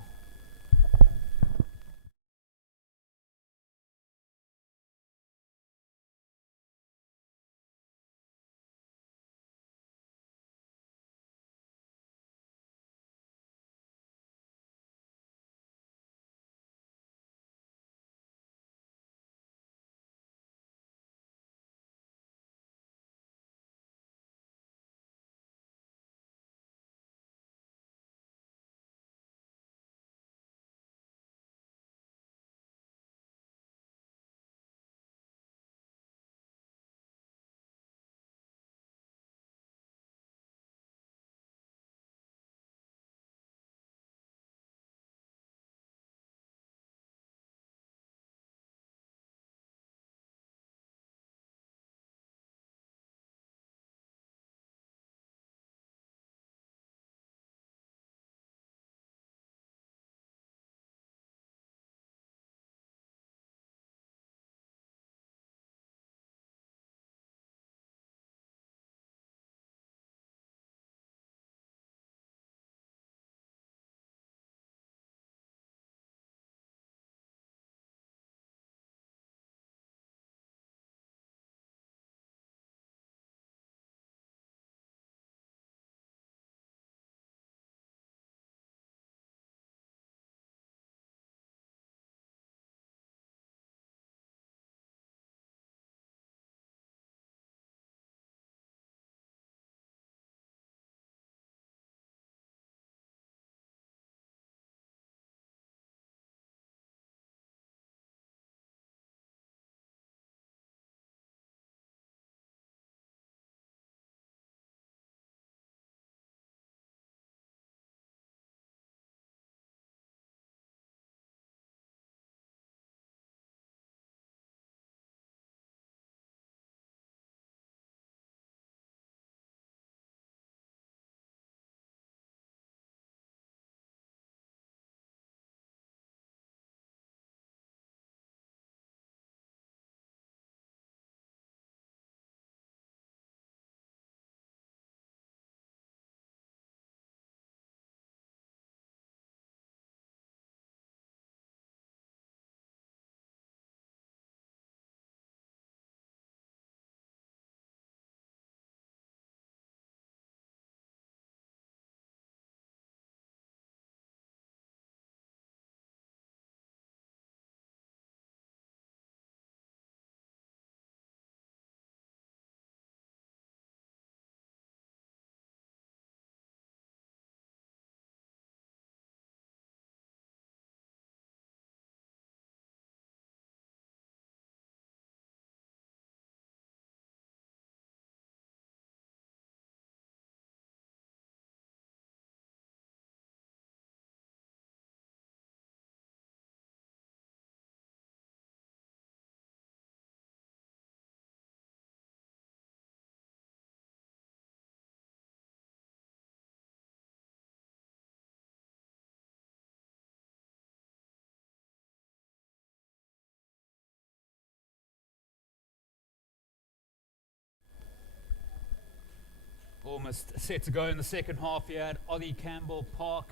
Almost set to go in the second half here at Ollie Campbell Park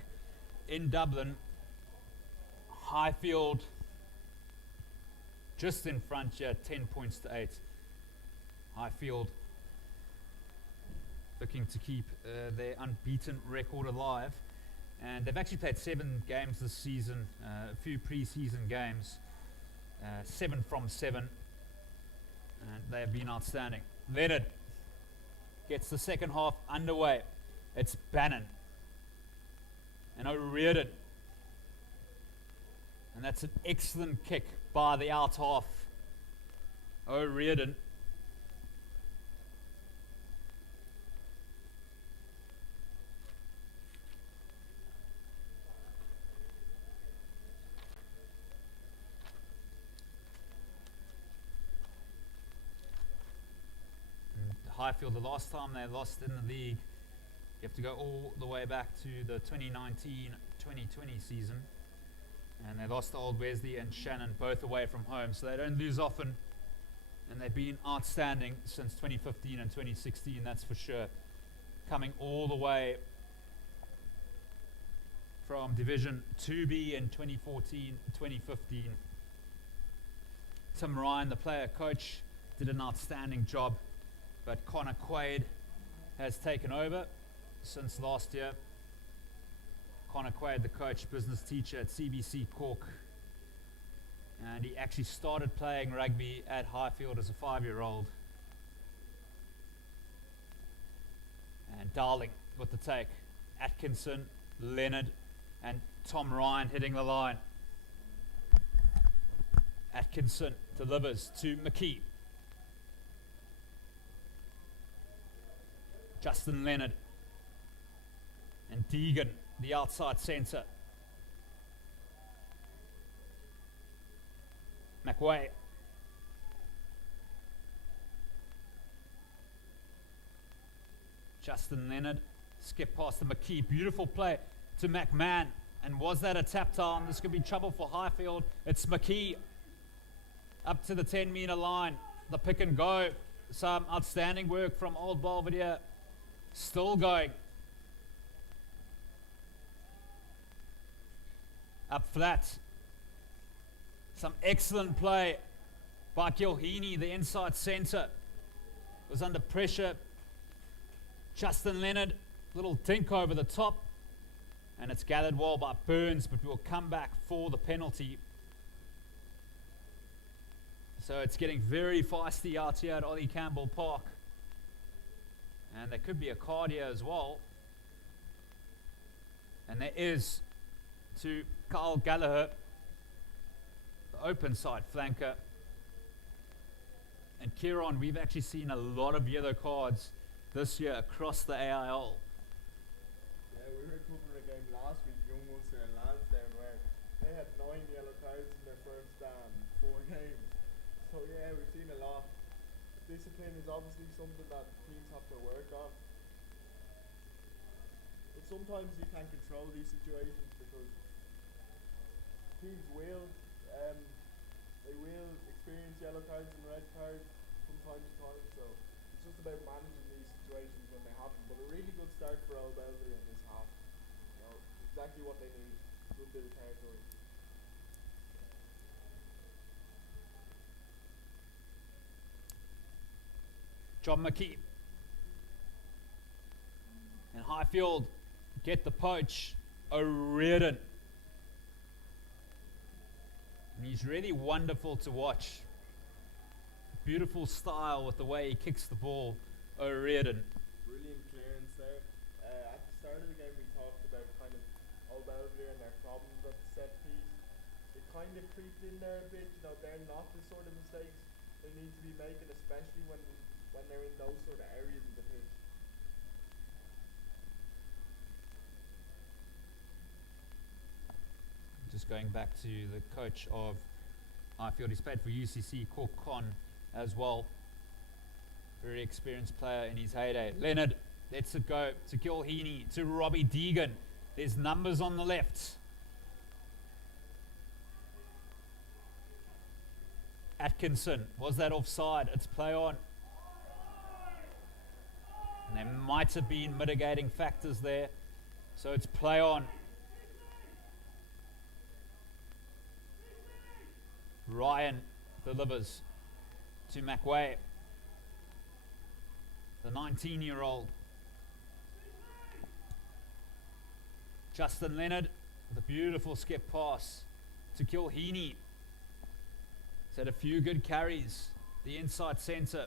in Dublin. Highfield just in front here, 10 points to 8. Highfield looking to keep their unbeaten record alive. And they've actually played 7 games this season, a few pre-season games, 7 from 7. And they have been outstanding. Leonard gets the second half underway. It's Bannon and O'Riordan. And that's an excellent kick by the out half. O'Riordan. Highfield, the last time they lost in the league, you have to go all the way back to the 2019-2020 season. And they lost to Old Wesley and Shannon both away from home. So they don't lose often. And they've been outstanding since 2015 and 2016, that's for sure. Coming all the way from Division 2B in 2014-2015. Tim Ryan, the player coach, did an outstanding job. But Connor Quaid has taken over since last year. Connor Quaid, the coach, business teacher at CBC Cork. And he actually started playing rugby at Highfield as a 5-year-old. And Darling with the take. Atkinson, Leonard, and Tom Ryan hitting the line. Atkinson delivers to McKee. Justin Leonard and Deegan, the outside centre. McWay. Justin Leonard, skip past the McKee. Beautiful play to McMahon. And was that a tap down? This could be trouble for Highfield. It's McKee up to the 10-metre line. The pick and go. Some outstanding work from Old Belvedere. Still going. Up flat. Some excellent play by Gilheany, the inside centre. Was under pressure. Justin Leonard, little dink over the top. And it's gathered well by Burns, but will come back for the penalty. So it's getting very feisty out here at Ollie Campbell Park. And there could be a card here as well. And there is to Carl Gallagher, the open side flanker. And Kieran, we've actually seen a lot of yellow cards this year across the AIL. Yeah, we were covering a game last week, Young Munster and Lansdowne, where they had 9 yellow cards in their first 4 games. So yeah, we've seen a lot. Discipline is obviously something that teams have to work on. But sometimes you can't control these situations because teams will experience yellow cards and red cards from time to time. So it's just about managing these situations when they happen. But a really good start for Old Belvedere in this half. You know, exactly what they need. Good bit of territory. John McKee. And Highfield get the poach. O'Riordan. And he's really wonderful to watch. Beautiful style with the way he kicks the ball. O'Riordan. Brilliant clearance there. At the start of the game we talked about kind of Old Belvedere and their problems at the set piece. It kind of creeped in there a bit. You know, they're not the sort of mistakes they need to be making, especially when they're in those sort of areas of the pitch. Just going back to the coach of Highfield, he's played for UCC Cork Con as well. Very experienced player in his heyday. Leonard lets it go to Gilheany, to Robbie Deegan. There's numbers on the left. Atkinson, was that offside? It's play on. And there might have been mitigating factors there. So it's play on. Ryan delivers to McWay, the 19-year-old. Justin Leonard with a beautiful skip pass to Kilheaney. He's had a few good carries. The inside centre.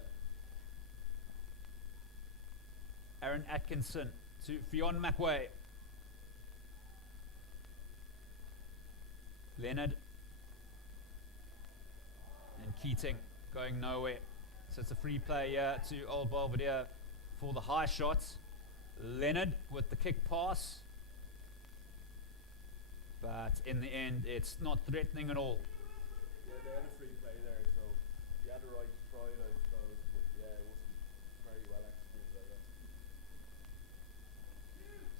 Aaron Atkinson to Fionn McWay. Leonard and Keating going nowhere. So it's a free play here to Old Belvedere for the high shots. Leonard with the kick pass. But in the end, it's not threatening at all. Yeah, they had a free play there, so you had a right to try it, I suppose. But yeah, it wasn't very well executed, I guess.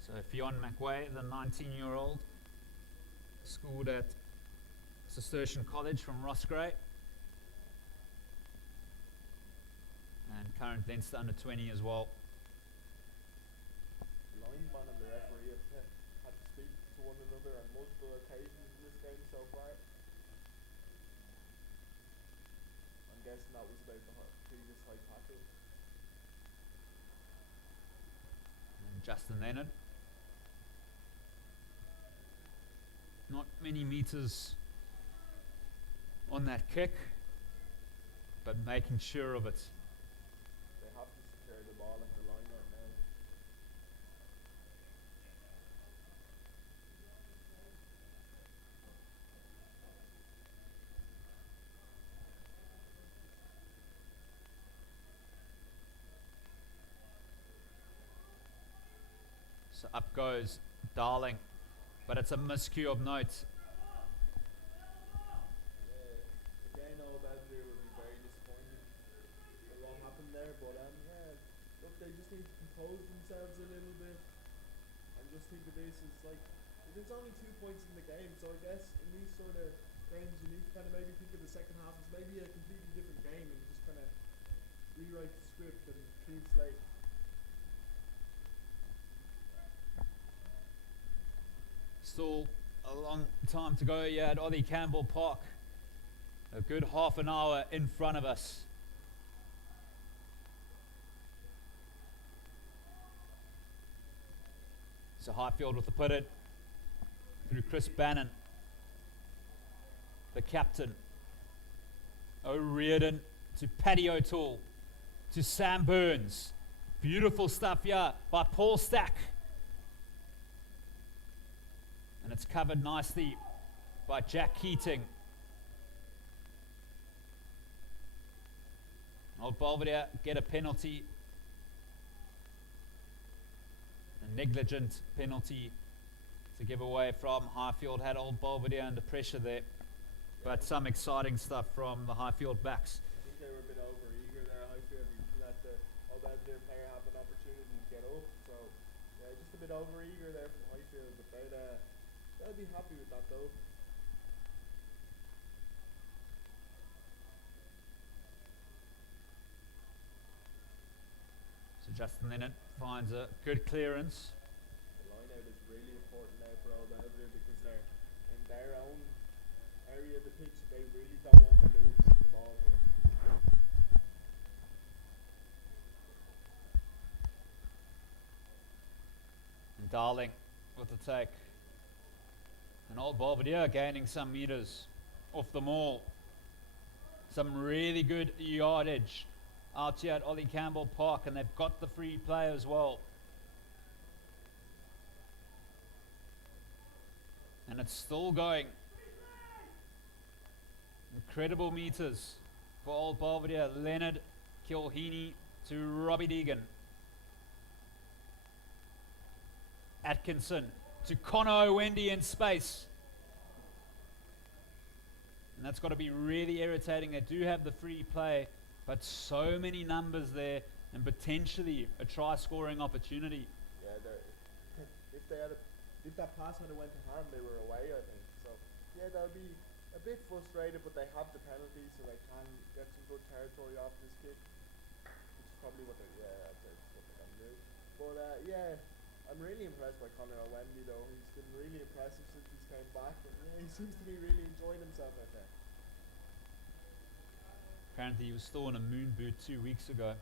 So Fionn McWay, the 19-year-old, schooled at Cistercian College from Rossgrey. And current Leinster under 20 as well. The lineman and the referee have had to speak to one another on multiple occasions in this game so far. I'm guessing that was about the previous high tackle. And Justin Leonard. Not many meters on that kick, but making sure of it. They have to secure the ball at the line right now. So up goes Darling, but it's a miscue of note. Again, Old Belvedere will be very disappointed at what happened there, but yeah, look, they just need to compose themselves a little bit and just think of this as like, there's only 2 points in the game, so I guess in these sort of games you need to kind of maybe think of the second half as maybe a completely different game and just kind of rewrite the script and clean slate. Still a long time to go yet at Ollie Campbell Park. A good half an hour in front of us. So Highfield with the put it through Chris Bannon, the captain. O'Riordan to Paddy O'Toole to Sam Burns. Beautiful stuff here by Paul Stack. And it's covered nicely by Jack Keating. Old Belvedere get a penalty. A negligent penalty to give away from Highfield. Had Old Belvedere under pressure there. But some exciting stuff from the Highfield backs. I think they were a bit over eager there, Highfield. You let the Old Belvedere player have an opportunity to get up. So yeah, just a bit over eager there from Highfield, but they'll be happy with that though. So Justin Leonard finds a good clearance. The line out is really important now for Old Belvedere because they're in their own area of the pitch. They really don't want to lose the ball here. And Darling with the take. And Old Belvedere gaining some meters off the maul. Some really good yardage out here at Ollie Campbell Park, and they've got the free play as well. And it's still going. Incredible meters for Old Belvedere. Leonard Kilheaney to Robbie Deegan. Atkinson to Conor Wendy in space. And that's got to be really irritating. They do have the free play, but so many numbers there and potentially a try-scoring opportunity. Yeah, if that pass had went to harm, they were away, I think. So yeah, they'll be a bit frustrated, but they have the penalty, so they can get some good territory off this kick. It's probably what they're, yeah, that's what they're going to do. But yeah, I'm really impressed by Conor Wendy though. He's been really impressive since he's came back, and yeah, he seems to be really enjoying himself out there. Apparently he was still in a moon boot 2 weeks ago.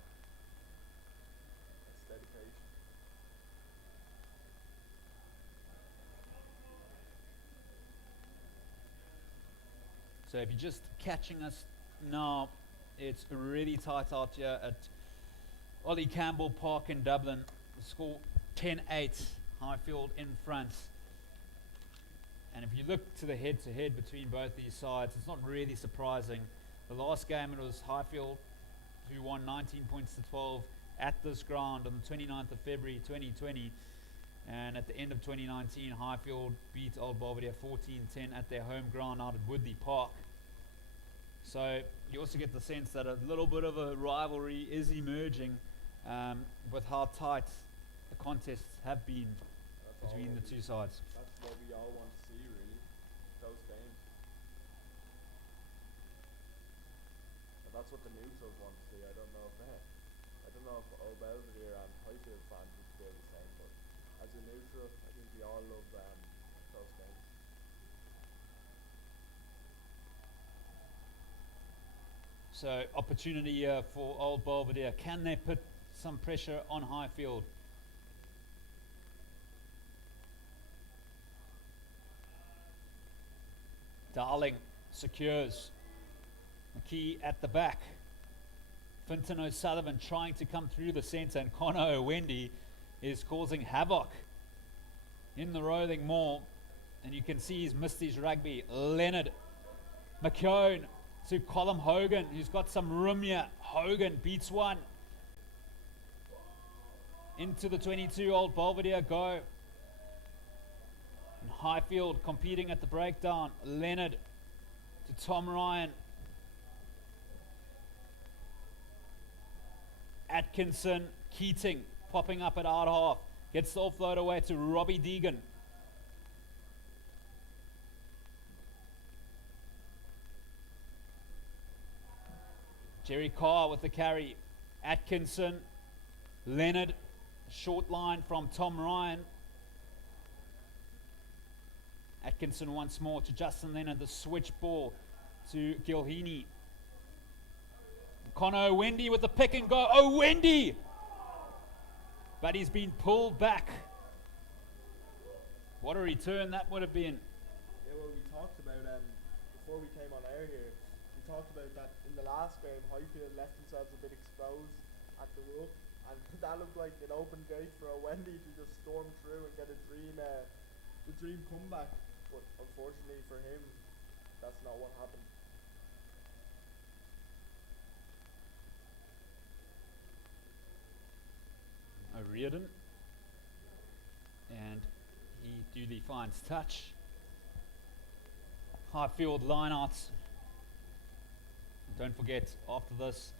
That's dedication. So if you're just catching us now, it's really tight out here at Ollie Campbell Park in Dublin. The score 10-8, Highfield in front. And if you look to the head-to-head between both these sides, it's not really surprising. The last game it was Highfield who won 19 points to 12 at this ground on the 29th of February 2020. And at the end of 2019, Highfield beat Old Belvedere 14-10 at their home ground out at Woodley Park. So you also get the sense that a little bit of a rivalry is emerging with how tight the contests have been between the two sides. That's what we all want to see, really, those games. And that's what the neutrals want to see. I don't know if Old Belvedere and Highfield fans would feel the same, but as a neutral, I think we all love those games. So opportunity here for Old Belvedere. Can they put some pressure on Highfield? Darling secures. McKee at the back. Finton O'Sullivan trying to come through the centre, and Conor O'Wendy is causing havoc in the rolling maul, and you can see he's missed his rugby. Leonard McKeown to Colm Hogan, who's got some room here. Hogan beats one. Into the 22, Old Belvedere go. And Highfield competing at the breakdown. Leonard to Tom Ryan. Atkinson, Keating popping up at out half. Gets the offload away to Robbie Deegan. Jerry Carr with the carry. Atkinson, Leonard, short line from Tom Ryan. Atkinson once more to Justin Leonard, the switch ball to Gilheeney. Conor O'Wendy with the pick and go. O'Wendy! But he's been pulled back. What a return that would have been. Yeah, well, we talked about, before we came on air here, we talked about that in the last game, Highfield left themselves a bit exposed at the ruck, and that looked like an open gate for O'Wendy to just storm through and get the dream comeback. But unfortunately for him, that's not what happened. O'Riordan, and he duly finds touch. Highfield lineouts. Don't forget, after this,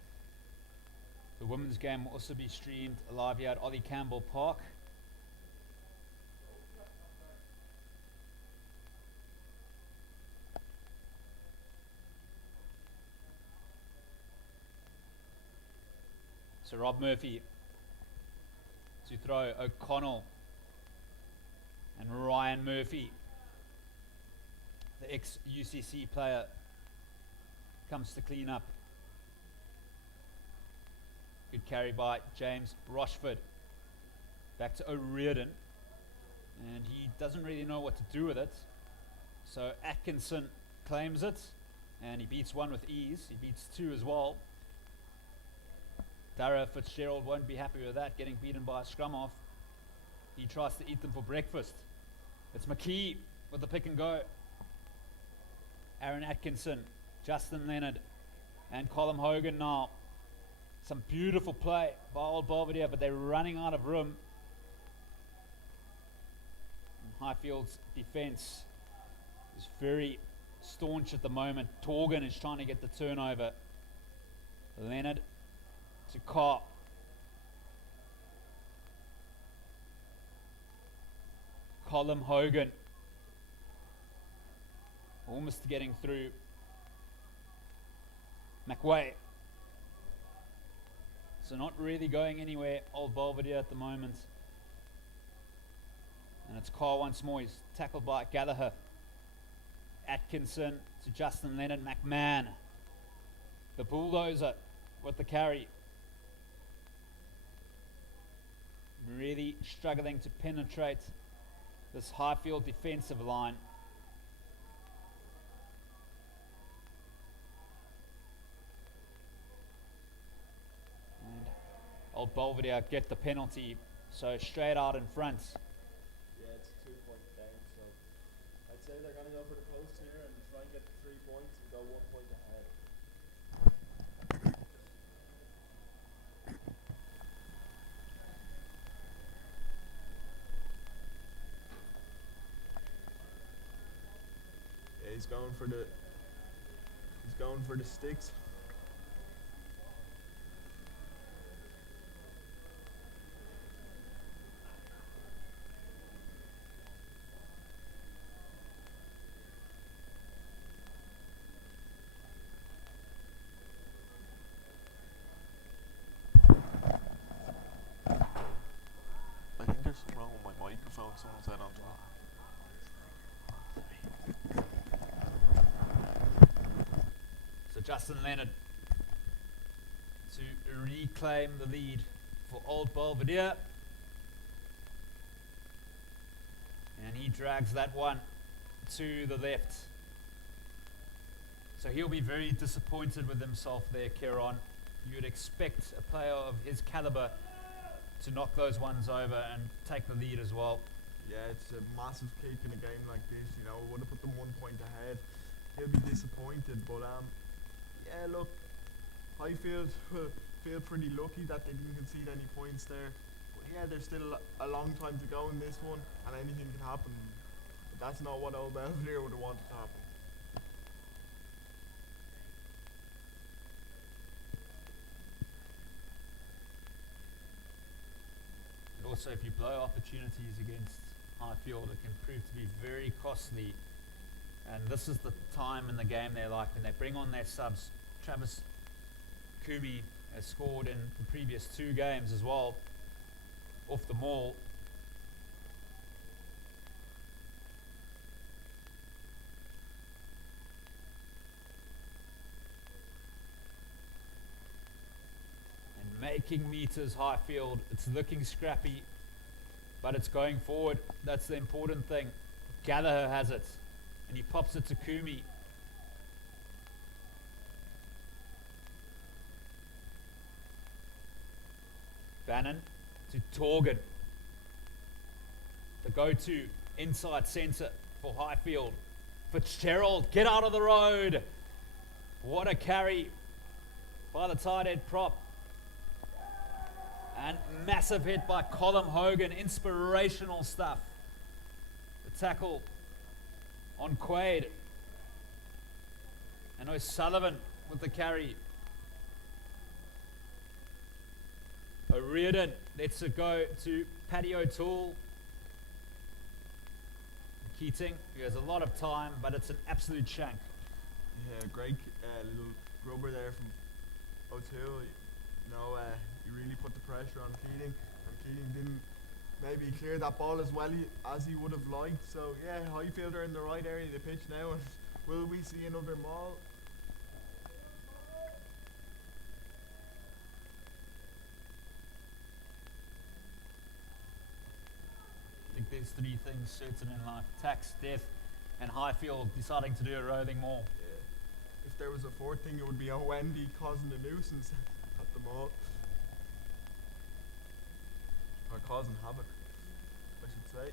the women's game will also be streamed live here at Ollie Campbell Park. So Rob Murphy to throw. O'Connell and Ryan Murphy, the ex-UCC player, comes to clean up. Good carry by James Rochford. Back to O'Riordan, and he doesn't really know what to do with it. So Atkinson claims it, and he beats one with ease. He beats two as well. Dara Fitzgerald won't be happy with that, getting beaten by a scrum off. He tries to eat them for breakfast. It's McKee with the pick and go. Aaron Atkinson, Justin Leonard, and Colm Hogan now. Some beautiful play by Old Belvedere, but they're running out of room. And Highfield's defense is very staunch at the moment. Torgan is trying to get the turnover. Leonard to Carr. Colm Hogan almost getting through. McWay. So not really going anywhere, Old Belvedere at the moment. And it's Carr once more. He's tackled by Gallagher. Atkinson to Justin Leonard. McMahon. The bulldozer with the carry. Really struggling to penetrate this Highfield defensive line. And Old Belvedere get the penalty, so straight out in front. Yeah, it's a 2-point game, so I'd say they're going to go for the post here and try and get the 3 points and go 1 point ahead. Yeah, he's going for the sticks. I think there's something wrong with my microphone. Someone said onto it. So Justin Leonard to reclaim the lead for Old Belvedere. And he drags that one to the left. So he'll be very disappointed with himself there, Kieran. You'd expect a player of his caliber to knock those ones over and take the lead as well. Yeah, it's a massive kick in a game like this. You know, would have put them 1 point ahead. He'll be disappointed, but yeah, look, Highfield feel pretty lucky that they didn't concede any points there. But yeah, there's still a long time to go in this one, and anything can happen. But that's not what Old Belvedere would have wanted to happen. And also, if you blow opportunities against Highfield, it can prove to be very costly. And this is the time in the game they like when they bring on their subs. Travis Kumi has scored in the previous 2 games as well, off the maul. And making meters, Highfield. It's looking scrappy, but it's going forward. That's the important thing. Gallagher has it, and he pops it to Kumi. Bannon to Torgan. The go-to inside centre for Highfield. Fitzgerald, get out of the road. What a carry by the tight end prop. And massive hit by Colin Hogan. Inspirational stuff. The tackle on Quaid. And O'Sullivan with the carry. O'Riordan lets it go to Paddy O'Toole. Keating, who has a lot of time, but it's an absolute shank. Yeah, great little rubber there from O'Toole. You know, he really put the pressure on Keating, and Keating didn't maybe clear that ball as well as he would have liked. So yeah, Highfield are in the right area of the pitch now, and will we see another maul? I think there's 3 things certain in life: tax, death, and Highfield deciding to do a roving maul. Yeah. If there was a 4th thing, it would be Wendy causing a nuisance at the mall. Or causing havoc, I should say.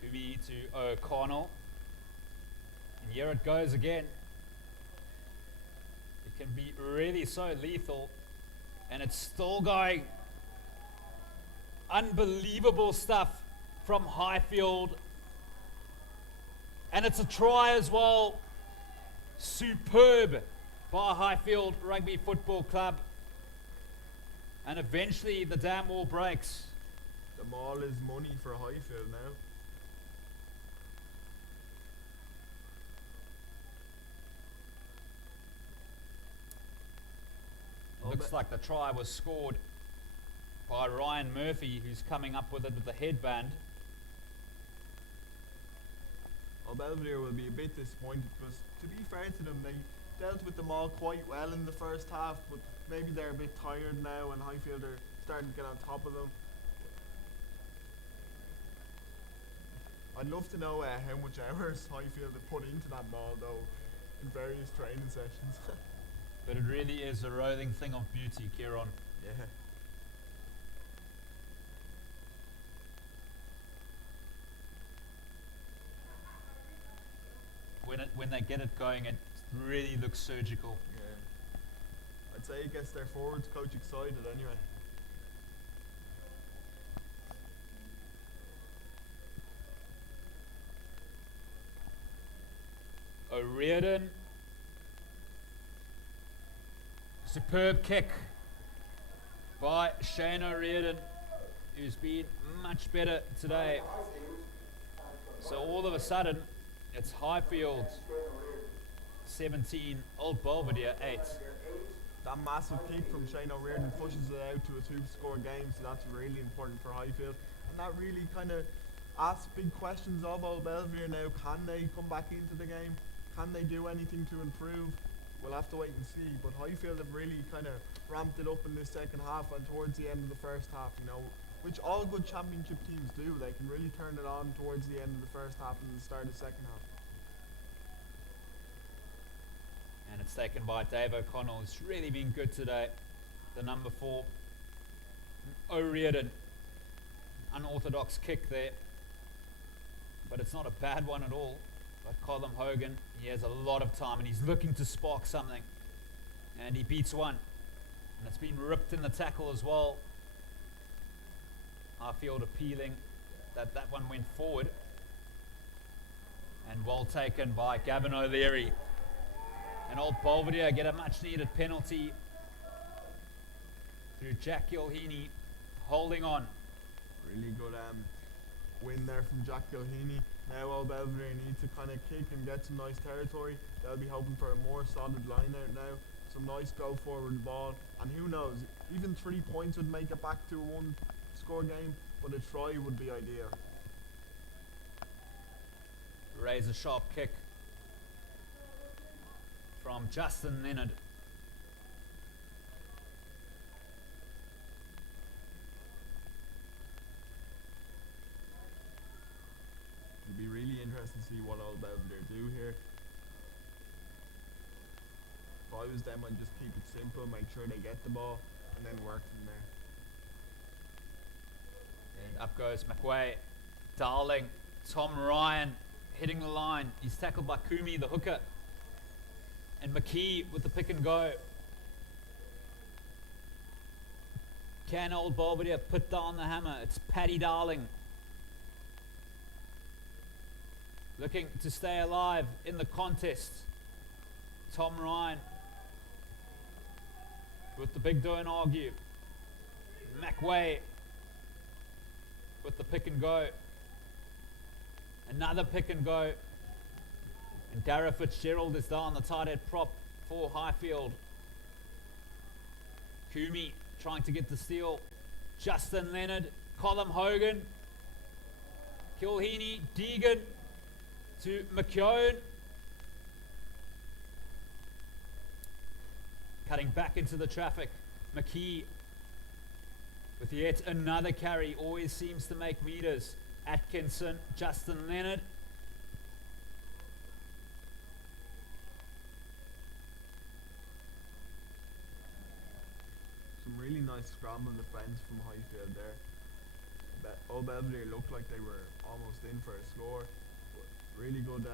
Kubi to O'Connell. And here it goes again. It can be really so lethal. And it's still going. Unbelievable stuff from Highfield. And it's a try as well. Superb by Highfield Rugby Football Club. And eventually the dam wall breaks. The maul is money for Highfield now. Looks like the try was scored by Ryan Murphy, who's coming up with it with the headband. Well, Belvedere will be a bit disappointed because, to be fair to them, they dealt with them all quite well in the first half, but maybe they're a bit tired now and Highfield are starting to get on top of them. I'd love to know how much hours Highfield have put into that ball, though, in various training sessions. But it really is a rolling thing of beauty, Kieran. Yeah. When they get it going, it really looks surgical. Yeah. I'd say it gets their forwards coach excited anyway. O'Riordan. Superb kick by Shane O'Riordan, who's been much better today. So all of a sudden, it's Highfield 17, Old Belvedere 8. That massive kick from Shane O'Riordan pushes it out to a 2-score game, so that's really important for Highfield. And that really kind of asks big questions of Old Belvedere now. Can they come back into the game? Can they do anything to improve? We'll have to wait and see. But Highfield have really kind of ramped it up in this second half and towards the end of the first half, you know, which all good championship teams do. They can really turn it on towards the end of the first half and the start of the second half. And it's taken by Dave O'Connell. It's really been good today. The number 4, O'Riordan. Unorthodox kick there. But it's not a bad one at all. But Colin Hogan, he has a lot of time and he's looking to spark something. And he beats one. And it's been ripped in the tackle as well. Highfield appealing that that one went forward. And well taken by Gavin O'Leary. And Old Belvedere get a much needed penalty through Jack Gilheany holding on. Really good win there from Jack Gilheany. Now Old Belvedere need to kind of kick and get some nice territory. They'll be hoping for a more solid line out now. Some nice go forward ball. And who knows, even 3 points would make it back to a 1-score game, but a try would be ideal. Razor sharp kick from Justin Leonard. It'll be really interesting to see what Old Belvedere do here. If I was them, I'd just keep it simple, make sure they get the ball, and then work from there. And up goes McWay. Darling. Tom Ryan hitting the line. He's tackled by Kumi, the hooker. And McKee with the pick and go. Can Old Belvedere put down the hammer? It's Paddy Darling. Looking to stay alive in the contest. Tom Ryan with the big don't argue. McWay with the pick and go. Another pick and go. And Dara Fitzgerald is down the tight head prop for Highfield. Kumi trying to get the steal. Justin Leonard, Colin Hogan, Gilheany, Deegan to McKeown. Cutting back into the traffic. McKee with yet another carry. Always seems to make meters. Atkinson, Justin Leonard. Some really nice scramble defence from Highfield there. Old Belvedere looked like they were almost in for a score. But really good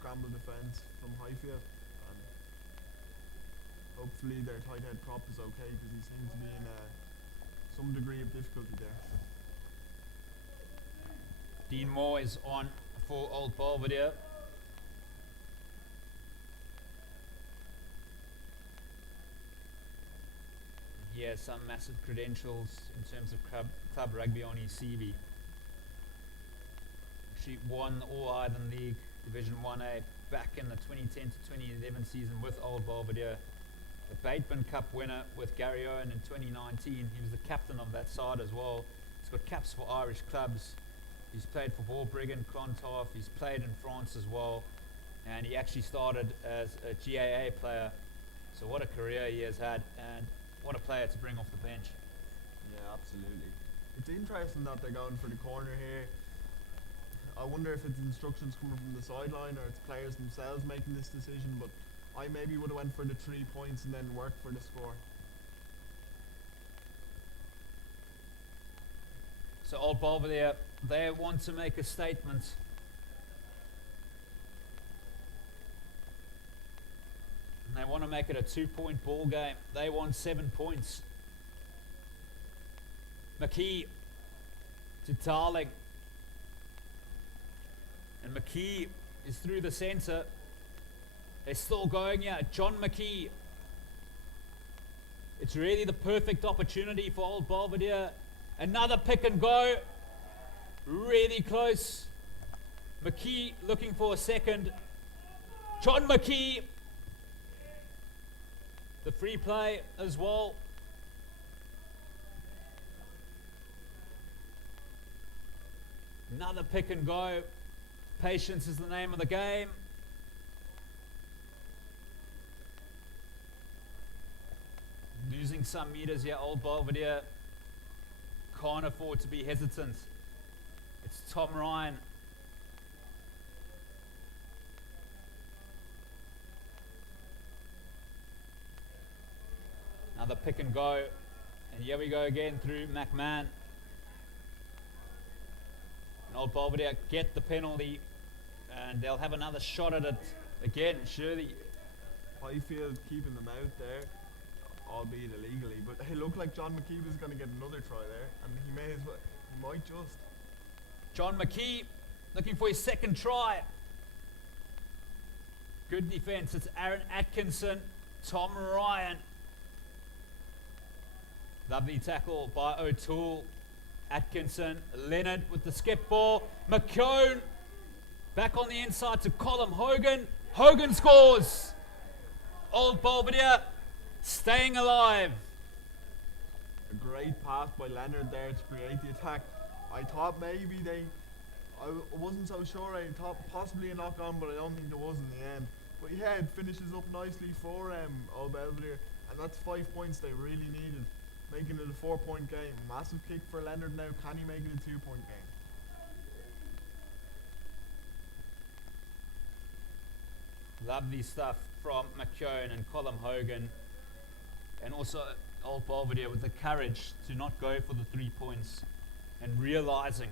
scramble defence from Highfield. And hopefully their tight head prop is okay because he seems to be in some degree of difficulty there. Dean Moore is on for Old Belvedere. He has some massive credentials in terms of club rugby on his CV. She won the All-Ireland League Division 1A back in the 2010 to 2011 season with Old Belvedere. the Bateman Cup winner with Gary Owen in 2019. He was the captain of that side as well. He's got caps for Irish clubs. He's played for Balbriggan, Clontarf. He's played in France as well. And he actually started as a GAA player. So what a career he has had, and what a player to bring off the bench. Yeah, absolutely. It's interesting that they're going for the corner here. I wonder if it's instructions coming from the sideline or it's players themselves making this decision, but I maybe would have went for the 3 points and then worked for the score. So Old Belvedere, they want to make a statement. And they want to make it a 2-point ball game. They want 7 points. McKee to Darling. And McKee is through the centre. They're still going here. John McKee. It's really the perfect opportunity for Old Belvedere. Another pick and go. Really close. McKee looking for a second. John McKee. The free play as well. Another pick and go. Patience is the name of the game. Losing some meters here, Old Belvedere can't afford to be hesitant. It's Tom Ryan. Another pick and go. And here we go again through McMahon. And Old Belvedere get the penalty. And they'll have another shot at it again, surely. Highfield keeping them out there, albeit illegally, but it looked like John McKee was going to get another try there, and he may as well, he might just. John McKee looking for his second try. Good defense. It's Aaron Atkinson, Tom Ryan. Lovely tackle by O'Toole. Atkinson, Leonard with the skip ball. McKeown back on the inside to Colm Hogan. Hogan scores. Old Belvedere staying alive. A great pass by Leonard there to create the attack. I thought maybe I wasn't so sure. I thought possibly a knock on, but I don't think there was in the end. But yeah, it finishes up nicely for Old Belvedere, and that's 5 points they really needed, making it a 4-point game. Massive kick for Leonard now. Can he make it a 2-point game? Lovely stuff from McKeown and Colm Hogan. And also Old Belvedere with the courage to not go for the 3 points and realizing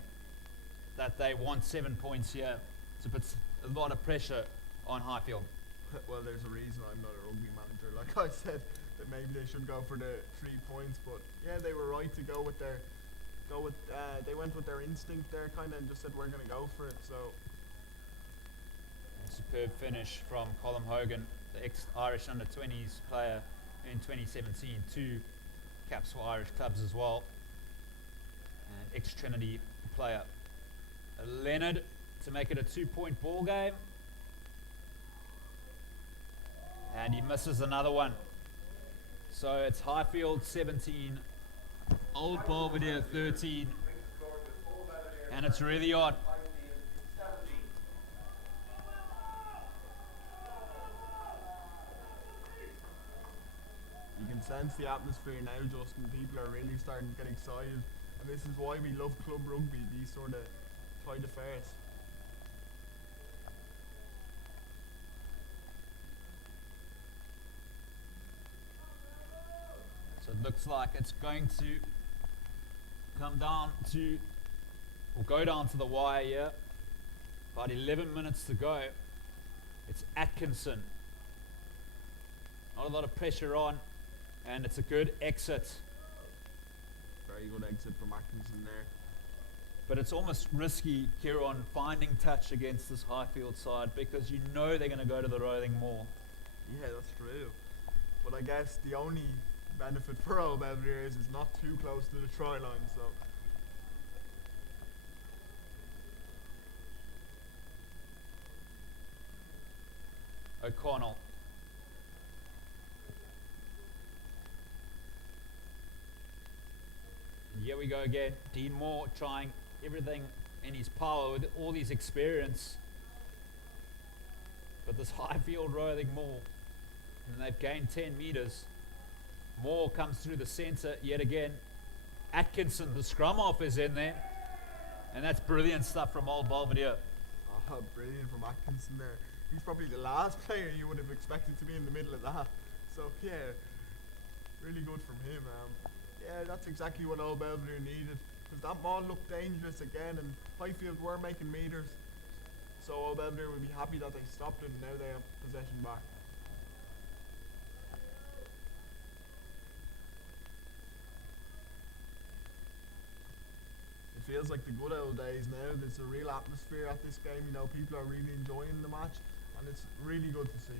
that they want 7 points here to put a lot of pressure on Highfield. Well, there's a reason I'm not a rugby manager. Like I said, that maybe they should go for the 3 points, but yeah, they were right to they went with their instinct there, kind of, and just said we're going to go for it. So Superb finish from Colm Hogan, the ex-Irish under-20s player in 2017. 2 caps for Irish clubs as well. And ex-Trinity player. Leonard to make it a 2-point ball game. And he misses another one. So it's Highfield 17, Old Belvedere 13. And it's really odd. you can sense the atmosphere now, Justin. People are really starting to get excited, and this is why we love club rugby, these sort of tight affairs. So it looks like it's going to come down to, or go down to the wire here. About 11 minutes to go. It's Atkinson. Not a lot of pressure on, and it's a good exit. Very good exit from Atkinson there. But it's almost risky, Kieran, finding touch against this Highfield side because you know they're going to go to the rolling more. Yeah, that's true. But I guess the only benefit for Old Belvedere is it's not too close to the try line, so. O'Connell. Here we go again. Dean Moore trying everything in his power with all his experience. But this Highfield rolling Moore, and they've gained 10 meters. Moore comes through the center yet again. Atkinson, the scrum off, is in there. And that's brilliant stuff from old Belvedere. Oh, brilliant from Atkinson there. He's probably the last player you would have expected to be in the middle of that. So, yeah, really good from him. Yeah, that's exactly what old Belvedere needed. Because that maul looked dangerous again, and Highfield were making meters. So old Belvedere will be happy that they stopped it, and now they have possession back. It feels like the good old days now. There's a real atmosphere at this game. You know, people are really enjoying the match, and it's really good to see.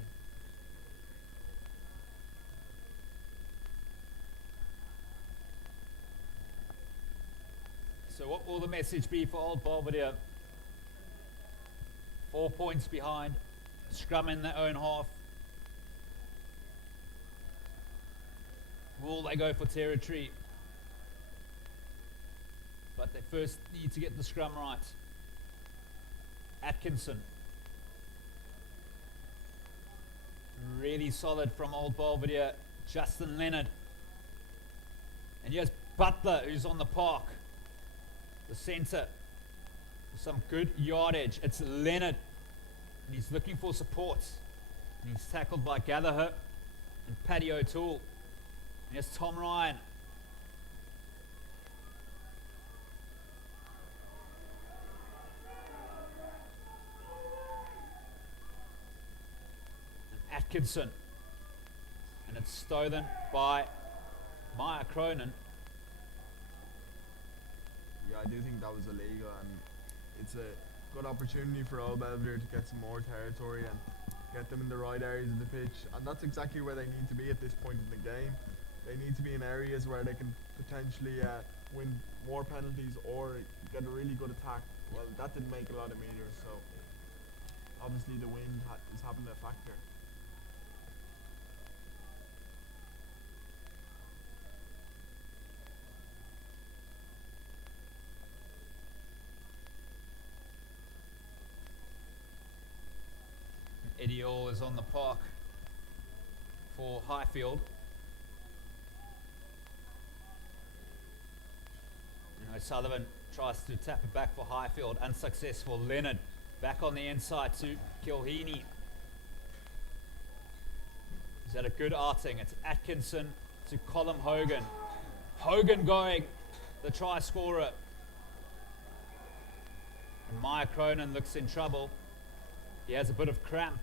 So what will the message be for old Belvedere? 4 points behind, scrum in their own half. Will they go for territory? But they first need to get the scrum right. Atkinson. Really solid from old Belvedere. Justin Leonard. And here's Butler, who's on the park. The centre. Some good yardage. It's Leonard. And he's looking for support. And he's tackled by Gallagher and Paddy O'Toole. And here's Tom Ryan. And Atkinson. And it's stolen by Maya Cronin. Yeah, I do think that was illegal, and it's a good opportunity for old Belvedere to get some more territory and get them in the right areas of the pitch, and that's exactly where they need to be at this point in the game. They need to be in areas where they can potentially win more penalties or get a really good attack. Well, that didn't make a lot of meters, so obviously the wind is having a factor. Eddie Orr is on the park for Highfield. O'Sullivan tries to tap it back for Highfield, unsuccessful. Leonard back on the inside to Kilheeney. Is that a good outing? It's Atkinson to Colm Hogan. Hogan going, the try scorer. And Maya Cronin looks in trouble. He has a bit of cramp.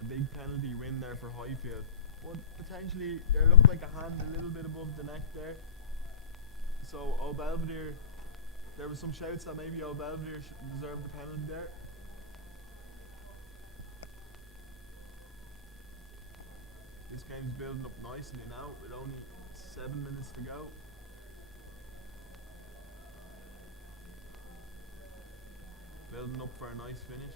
A big penalty win there for Highfield. But potentially there looked like a hand a little bit above the neck there. So old Belvedere, there was some shouts that maybe old Belvedere deserved the penalty there. This game's building up nicely now with only 7 minutes to go. Building up for a nice finish.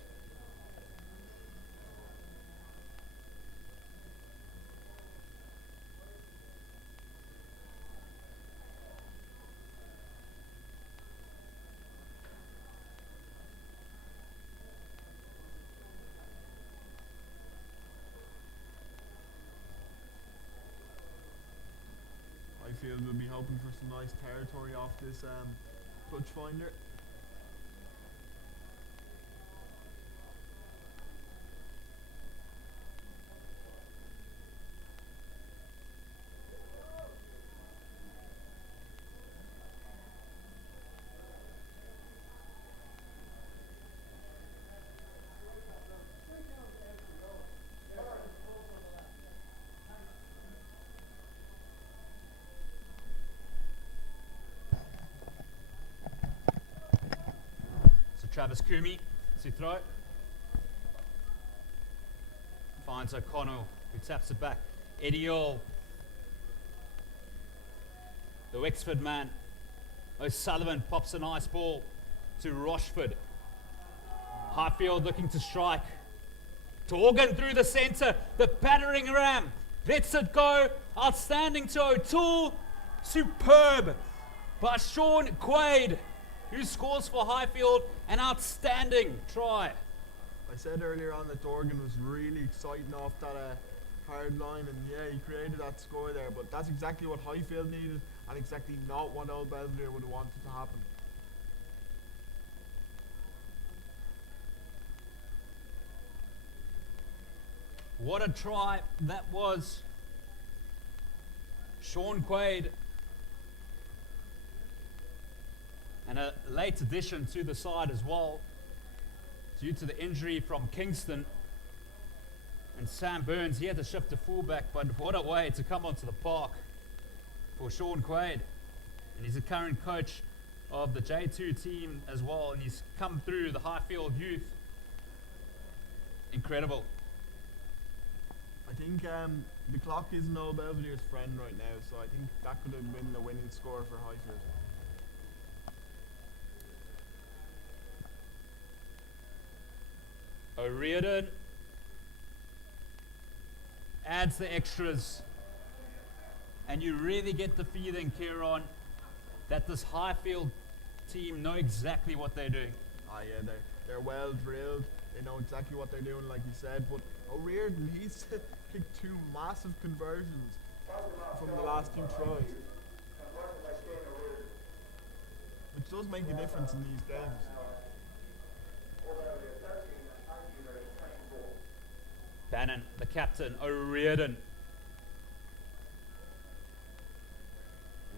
Highfield will be hoping for some nice territory off this touch finder. Travis Kumi to throw. Finds O'Connell, who taps it back. Eddie Orr, the Wexford man. O'Sullivan pops a nice ball to Rochford. Highfield looking to strike. Torgan through the centre, the battering ram. Lets it go. Outstanding to O'Toole. Superb by Sean Quaid, who scores for Highfield. An outstanding try. I said earlier on that Dorgan was really exciting off that hard line, and yeah, he created that score there, but that's exactly what Highfield needed and exactly not what Old Belvedere would have wanted to happen. What a try that was. Sean Quaid. And a late addition to the side as well, due to the injury from Kingston. And Sam Burns, he had to shift to fullback, but what a way to come onto the park for Sean Quaid. And he's a current coach of the J2 team as well, and he's come through the Highfield youth. Incredible. I think the clock isn't Old Belvedere's friend right now, so I think that could have been the winning score for Highfield. O'Riordan adds the extras, and you really get the feeling, Kieran, that this Highfield team know exactly what they're doing. Yeah, they're well drilled. They know exactly what they're doing, like you said. But O'Riordan, he's kicked 2 massive conversions from the last 2 tries, which does make a difference in these games. Bannon, the captain, O'Riordan.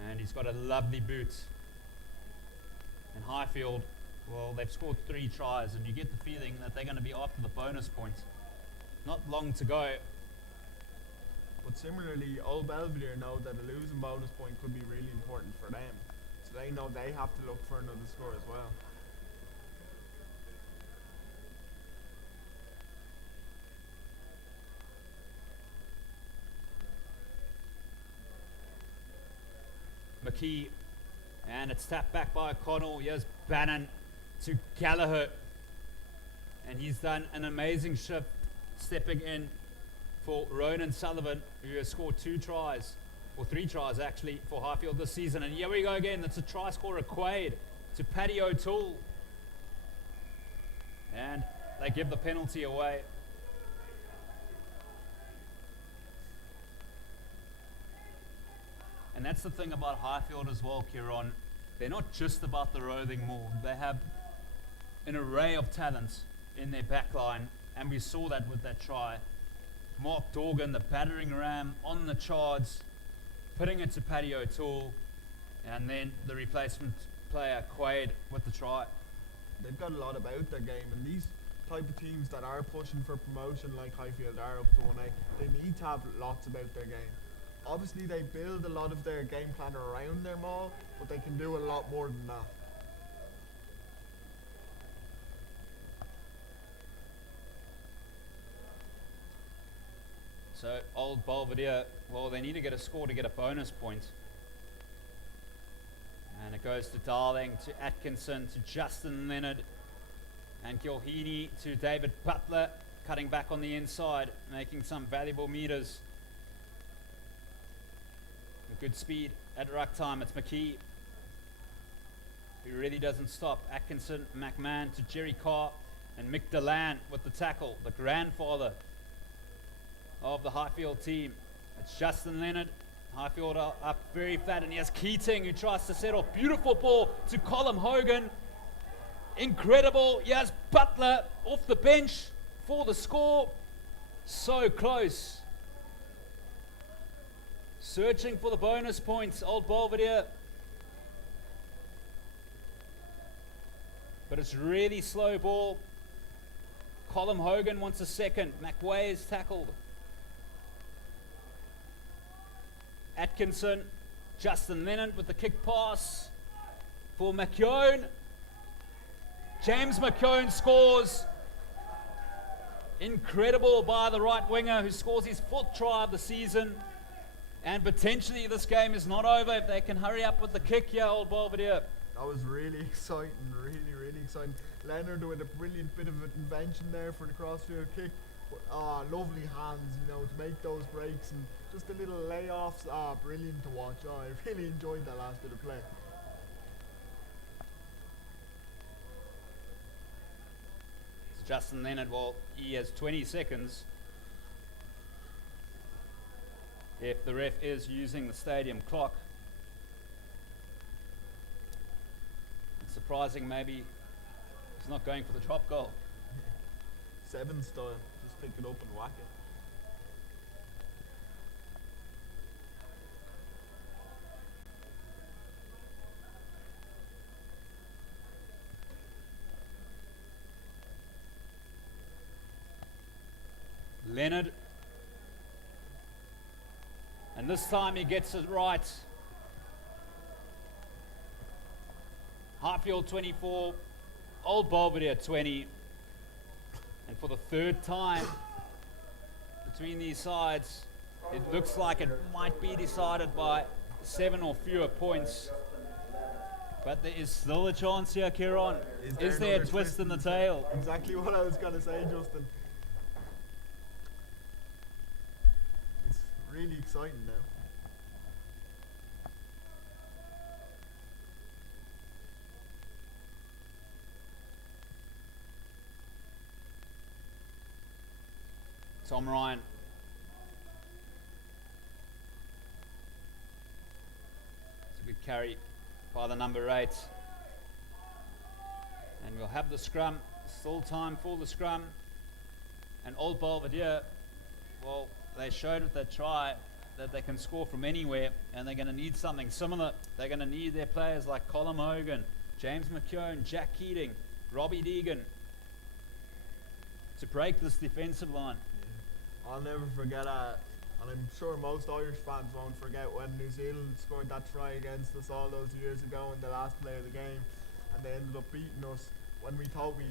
And he's got a lovely boot. And Highfield, well, they've scored 3 tries, and you get the feeling that they're going to be after the bonus point. Not long to go. But similarly, Old Belvedere know that a losing bonus point could be really important for them. So they know they have to look for another score as well. McKee, and it's tapped back by O'Connell. Here's Bannon to Gallagher, and he's done an amazing shift stepping in for Ronan Sullivan, who has scored 2 tries, or 3 tries actually, for Highfield this season. And here we go again. That's a try scorer, Quaid, to Paddy O'Toole, and they give the penalty away. And that's the thing about Highfield as well, Kieran. They're not just about the roving maul. They have an array of talents in their back line, and we saw that with that try. Mark Dorgan, the battering ram, on the charge, putting it to Paddy O'Toole, and then the replacement player, Quaid, with the try. They've got a lot about their game, and these type of teams that are pushing for promotion like Highfield are up to 1A, they need to have lots about their game. Obviously, they build a lot of their game plan around their maul, but they can do a lot more than that. So, Old Belvedere, well, they need to get a score to get a bonus point. And it goes to Darling, to Atkinson, to Justin Leonard, and Gilheany to David Butler, cutting back on the inside, making some valuable meters. Good speed at ruck time. It's McKee, who really doesn't stop. Atkinson, McMahon to Jerry Carr, and Mick Delan with the tackle, the grandfather of the Highfield team. It's Justin Leonard. Highfield are up very flat, and he has Keating, who tries to set off. Beautiful ball to Colin Hogan. Incredible. He has Butler off the bench for the score. So close. Searching for the bonus points, Old Belvedere. But it's really slow ball. Colin Hogan wants a second. McWay is tackled. Atkinson, Justin Lennon with the kick pass for McKeown. James McKeown scores. Incredible by the right winger, who scores his 4th try of the season. And potentially this game is not over if they can hurry up with the kick here, Old Belvedere. That was really exciting, really exciting. Leonard with a brilliant bit of invention there for the crossfield kick. But lovely hands, to make those breaks and just the little layoffs. Brilliant to watch. I really enjoyed that last bit of play. It's Justin Leonard. Well, he has 20 seconds. If the ref is using the stadium clock. It's surprising maybe he's not going for the drop goal. 7 style. Just pick it up and whack it. Leonard. And this time he gets it right. Highfield 24, Old Belvedere 20. And for the third time between these sides, it looks like it might be decided by 7 or fewer points. But there is still a chance here, Kieran. Is there a another twist in the tail? Exactly what I was going to say, Justin. It's really exciting now. Tom Ryan. It's a good carry by the number 8. And we'll have the scrum. Still time for the scrum. And Old Belvedere, well, they showed with that try that they can score from anywhere, and they're going to need something similar. They're going to need their players like Colin Hogan, James McKeown, Jack Keating, Robbie Deegan to break this defensive line. I'll never forget, and I'm sure most Irish fans won't forget, when New Zealand scored that try against us all those years ago in the last play of the game, and they ended up beating us when we thought we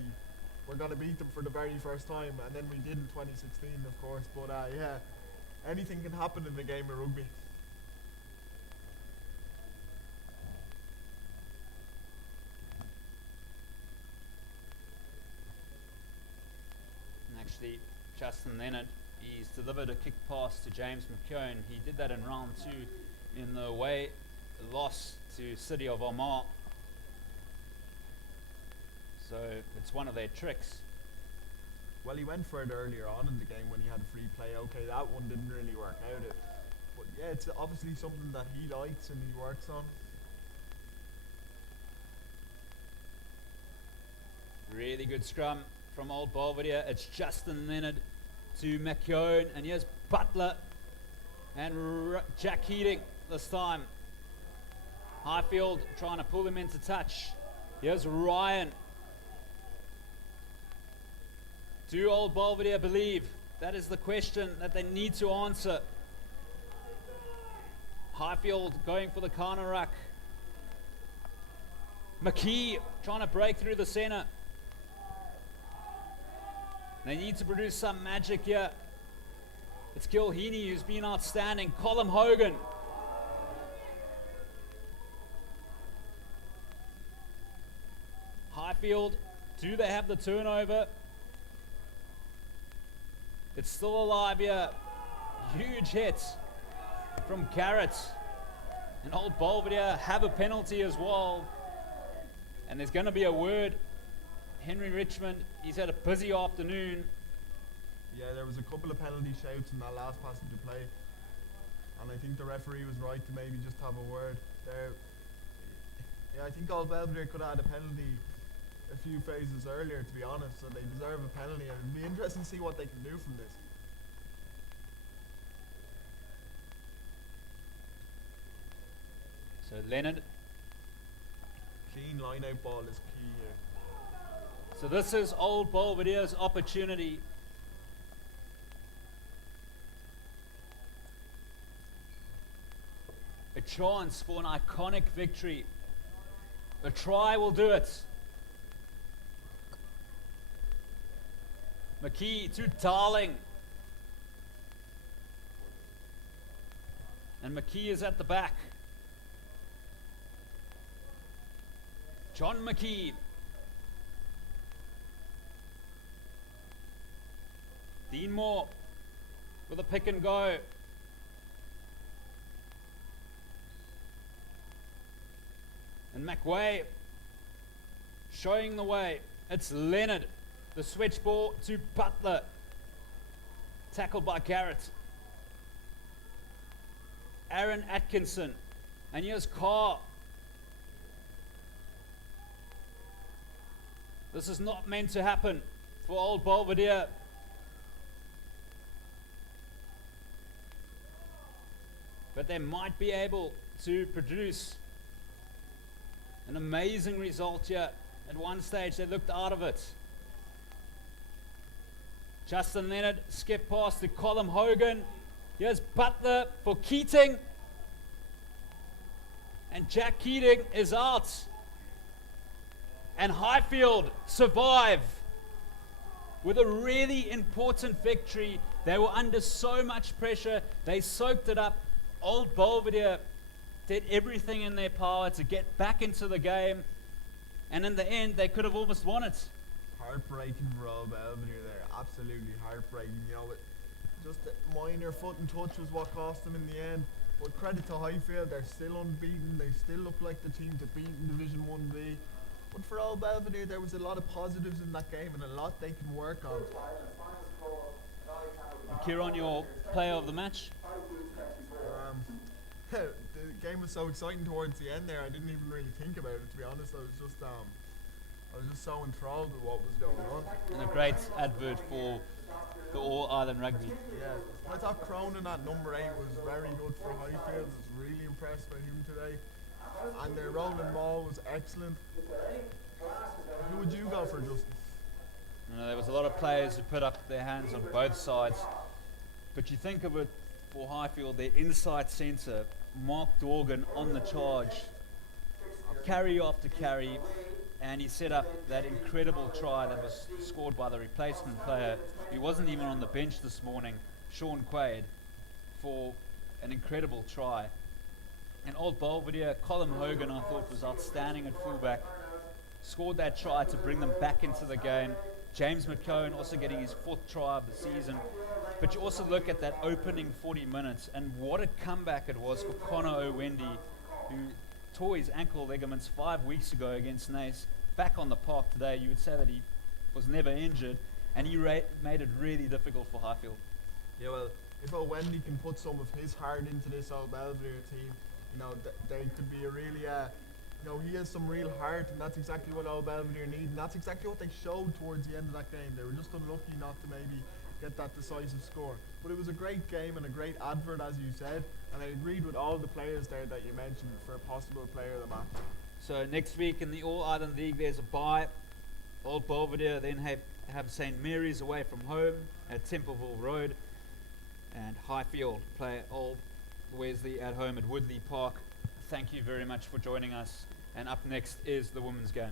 were going to beat them for the very first time, and then we did in 2016, of course. But yeah, anything can happen in the game of rugby. And actually, Justin Leonard, he's delivered a kick pass to James McKeown. He did that in round 2 in the away loss to City of Omar. So it's one of their tricks. Well, he went for it earlier on in the game when he had a free play. Okay, that one didn't really work out. But yeah, it's obviously something that he likes and he works on. Really good scrum from Old Belvedere. It's Justin Leonard to McKeown, and here's Butler and Jack Keating this time. Highfield trying to pull him into touch. Here's Ryan. Do Old Belvedere believe? That is the question that they need to answer. Highfield going for the corner ruck. McKee trying to break through the center. They need to produce some magic here. It's Gilheaney who's been outstanding. Colin Hogan. Highfield, do they have the turnover? It's still alive here. Huge hits from Garrett. And Old Belvedere have a penalty as well. And there's going to be a word. Henry Richmond, he's had a busy afternoon. Yeah, there was a couple of penalty shouts in that last passage of play. And I think the referee was right to maybe just have a word there. Yeah, I think Old Belvedere could have had a penalty a few phases earlier, to be honest, so they deserve a penalty, and it'll be interesting to see what they can do from this. So Leonard. Clean line-out ball is key here. So this is Old Belvedere's opportunity. A chance for an iconic victory. A try will do it. McKee to Darling. And McKee is at the back. John McKee. Deanmore with a pick and go. And McWay showing the way. It's Leonard. The switch ball to Butler. Tackled by Garrett. Aaron Atkinson. And here's Carr. This is not meant to happen for old Belvedere. But they might be able to produce an amazing result here. At one stage they looked out of it. Justin Leonard skip past to Colin Hogan. Here's Butler for Keating. And Jack Keating is out. And Highfield survive with a really important victory. They were under so much pressure. They soaked it up. Old Belvedere did everything in their power to get back into the game. And in the end, they could have almost won it. Heartbreaking for old Belvedere there. Absolutely heartbreaking. You know, just a minor foot and touch was what cost them in the end. But credit to Highfield, they're still unbeaten. They still look like the team to beat in Division 1B. But for old Belvedere, there was a lot of positives in that game and a lot they can work on. Kieran, your player of the match? The game was so exciting towards the end there. I didn't even really think about it, to be honest. I was just so enthralled with what was going on. And a great advert for the All-Ireland Rugby. Yeah, I thought Cronin at number 8 was very good for Highfield. I was really impressed by him today. And their rolling ball was excellent. Who would you go for, Justin? There was a lot of players who put up their hands on both sides. But you think of it for Highfield, their inside centre, Mark Dorgan, on the charge. Carry after carry. And he set up that incredible try that was scored by the replacement player. He wasn't even on the bench this morning, Sean Quaid, for an incredible try. And old Belvedere, Colin Hogan, I thought was outstanding at fullback. Scored that try to bring them back into the game. James McCone also getting his 4th try of the season. But you also look at that opening 40 minutes and what a comeback it was for Connor Owendi, who tore his ankle ligaments 5 weeks ago against Naas. Back on the park today, you would say that he was never injured, and he made it really difficult for Highfield. Yeah, well, if Owendi can put some of his heart into this old Belvedere team, you know, they could be a really, you know, he has some real heart, and that's exactly what old Belvedere need, and that's exactly what they showed towards the end of that game. They were just unlucky not to maybe get that decisive score. But it was a great game and a great advert, as you said, and I agreed with all the players there that you mentioned for a possible player of the match. So next week in the All-Ireland League, there's a bye. Old Belvedere then have St. Mary's away from home at Templeville Road, and Highfield play Old Wesley at home at Woodley Park. Thank you very much for joining us, and up next is the women's game.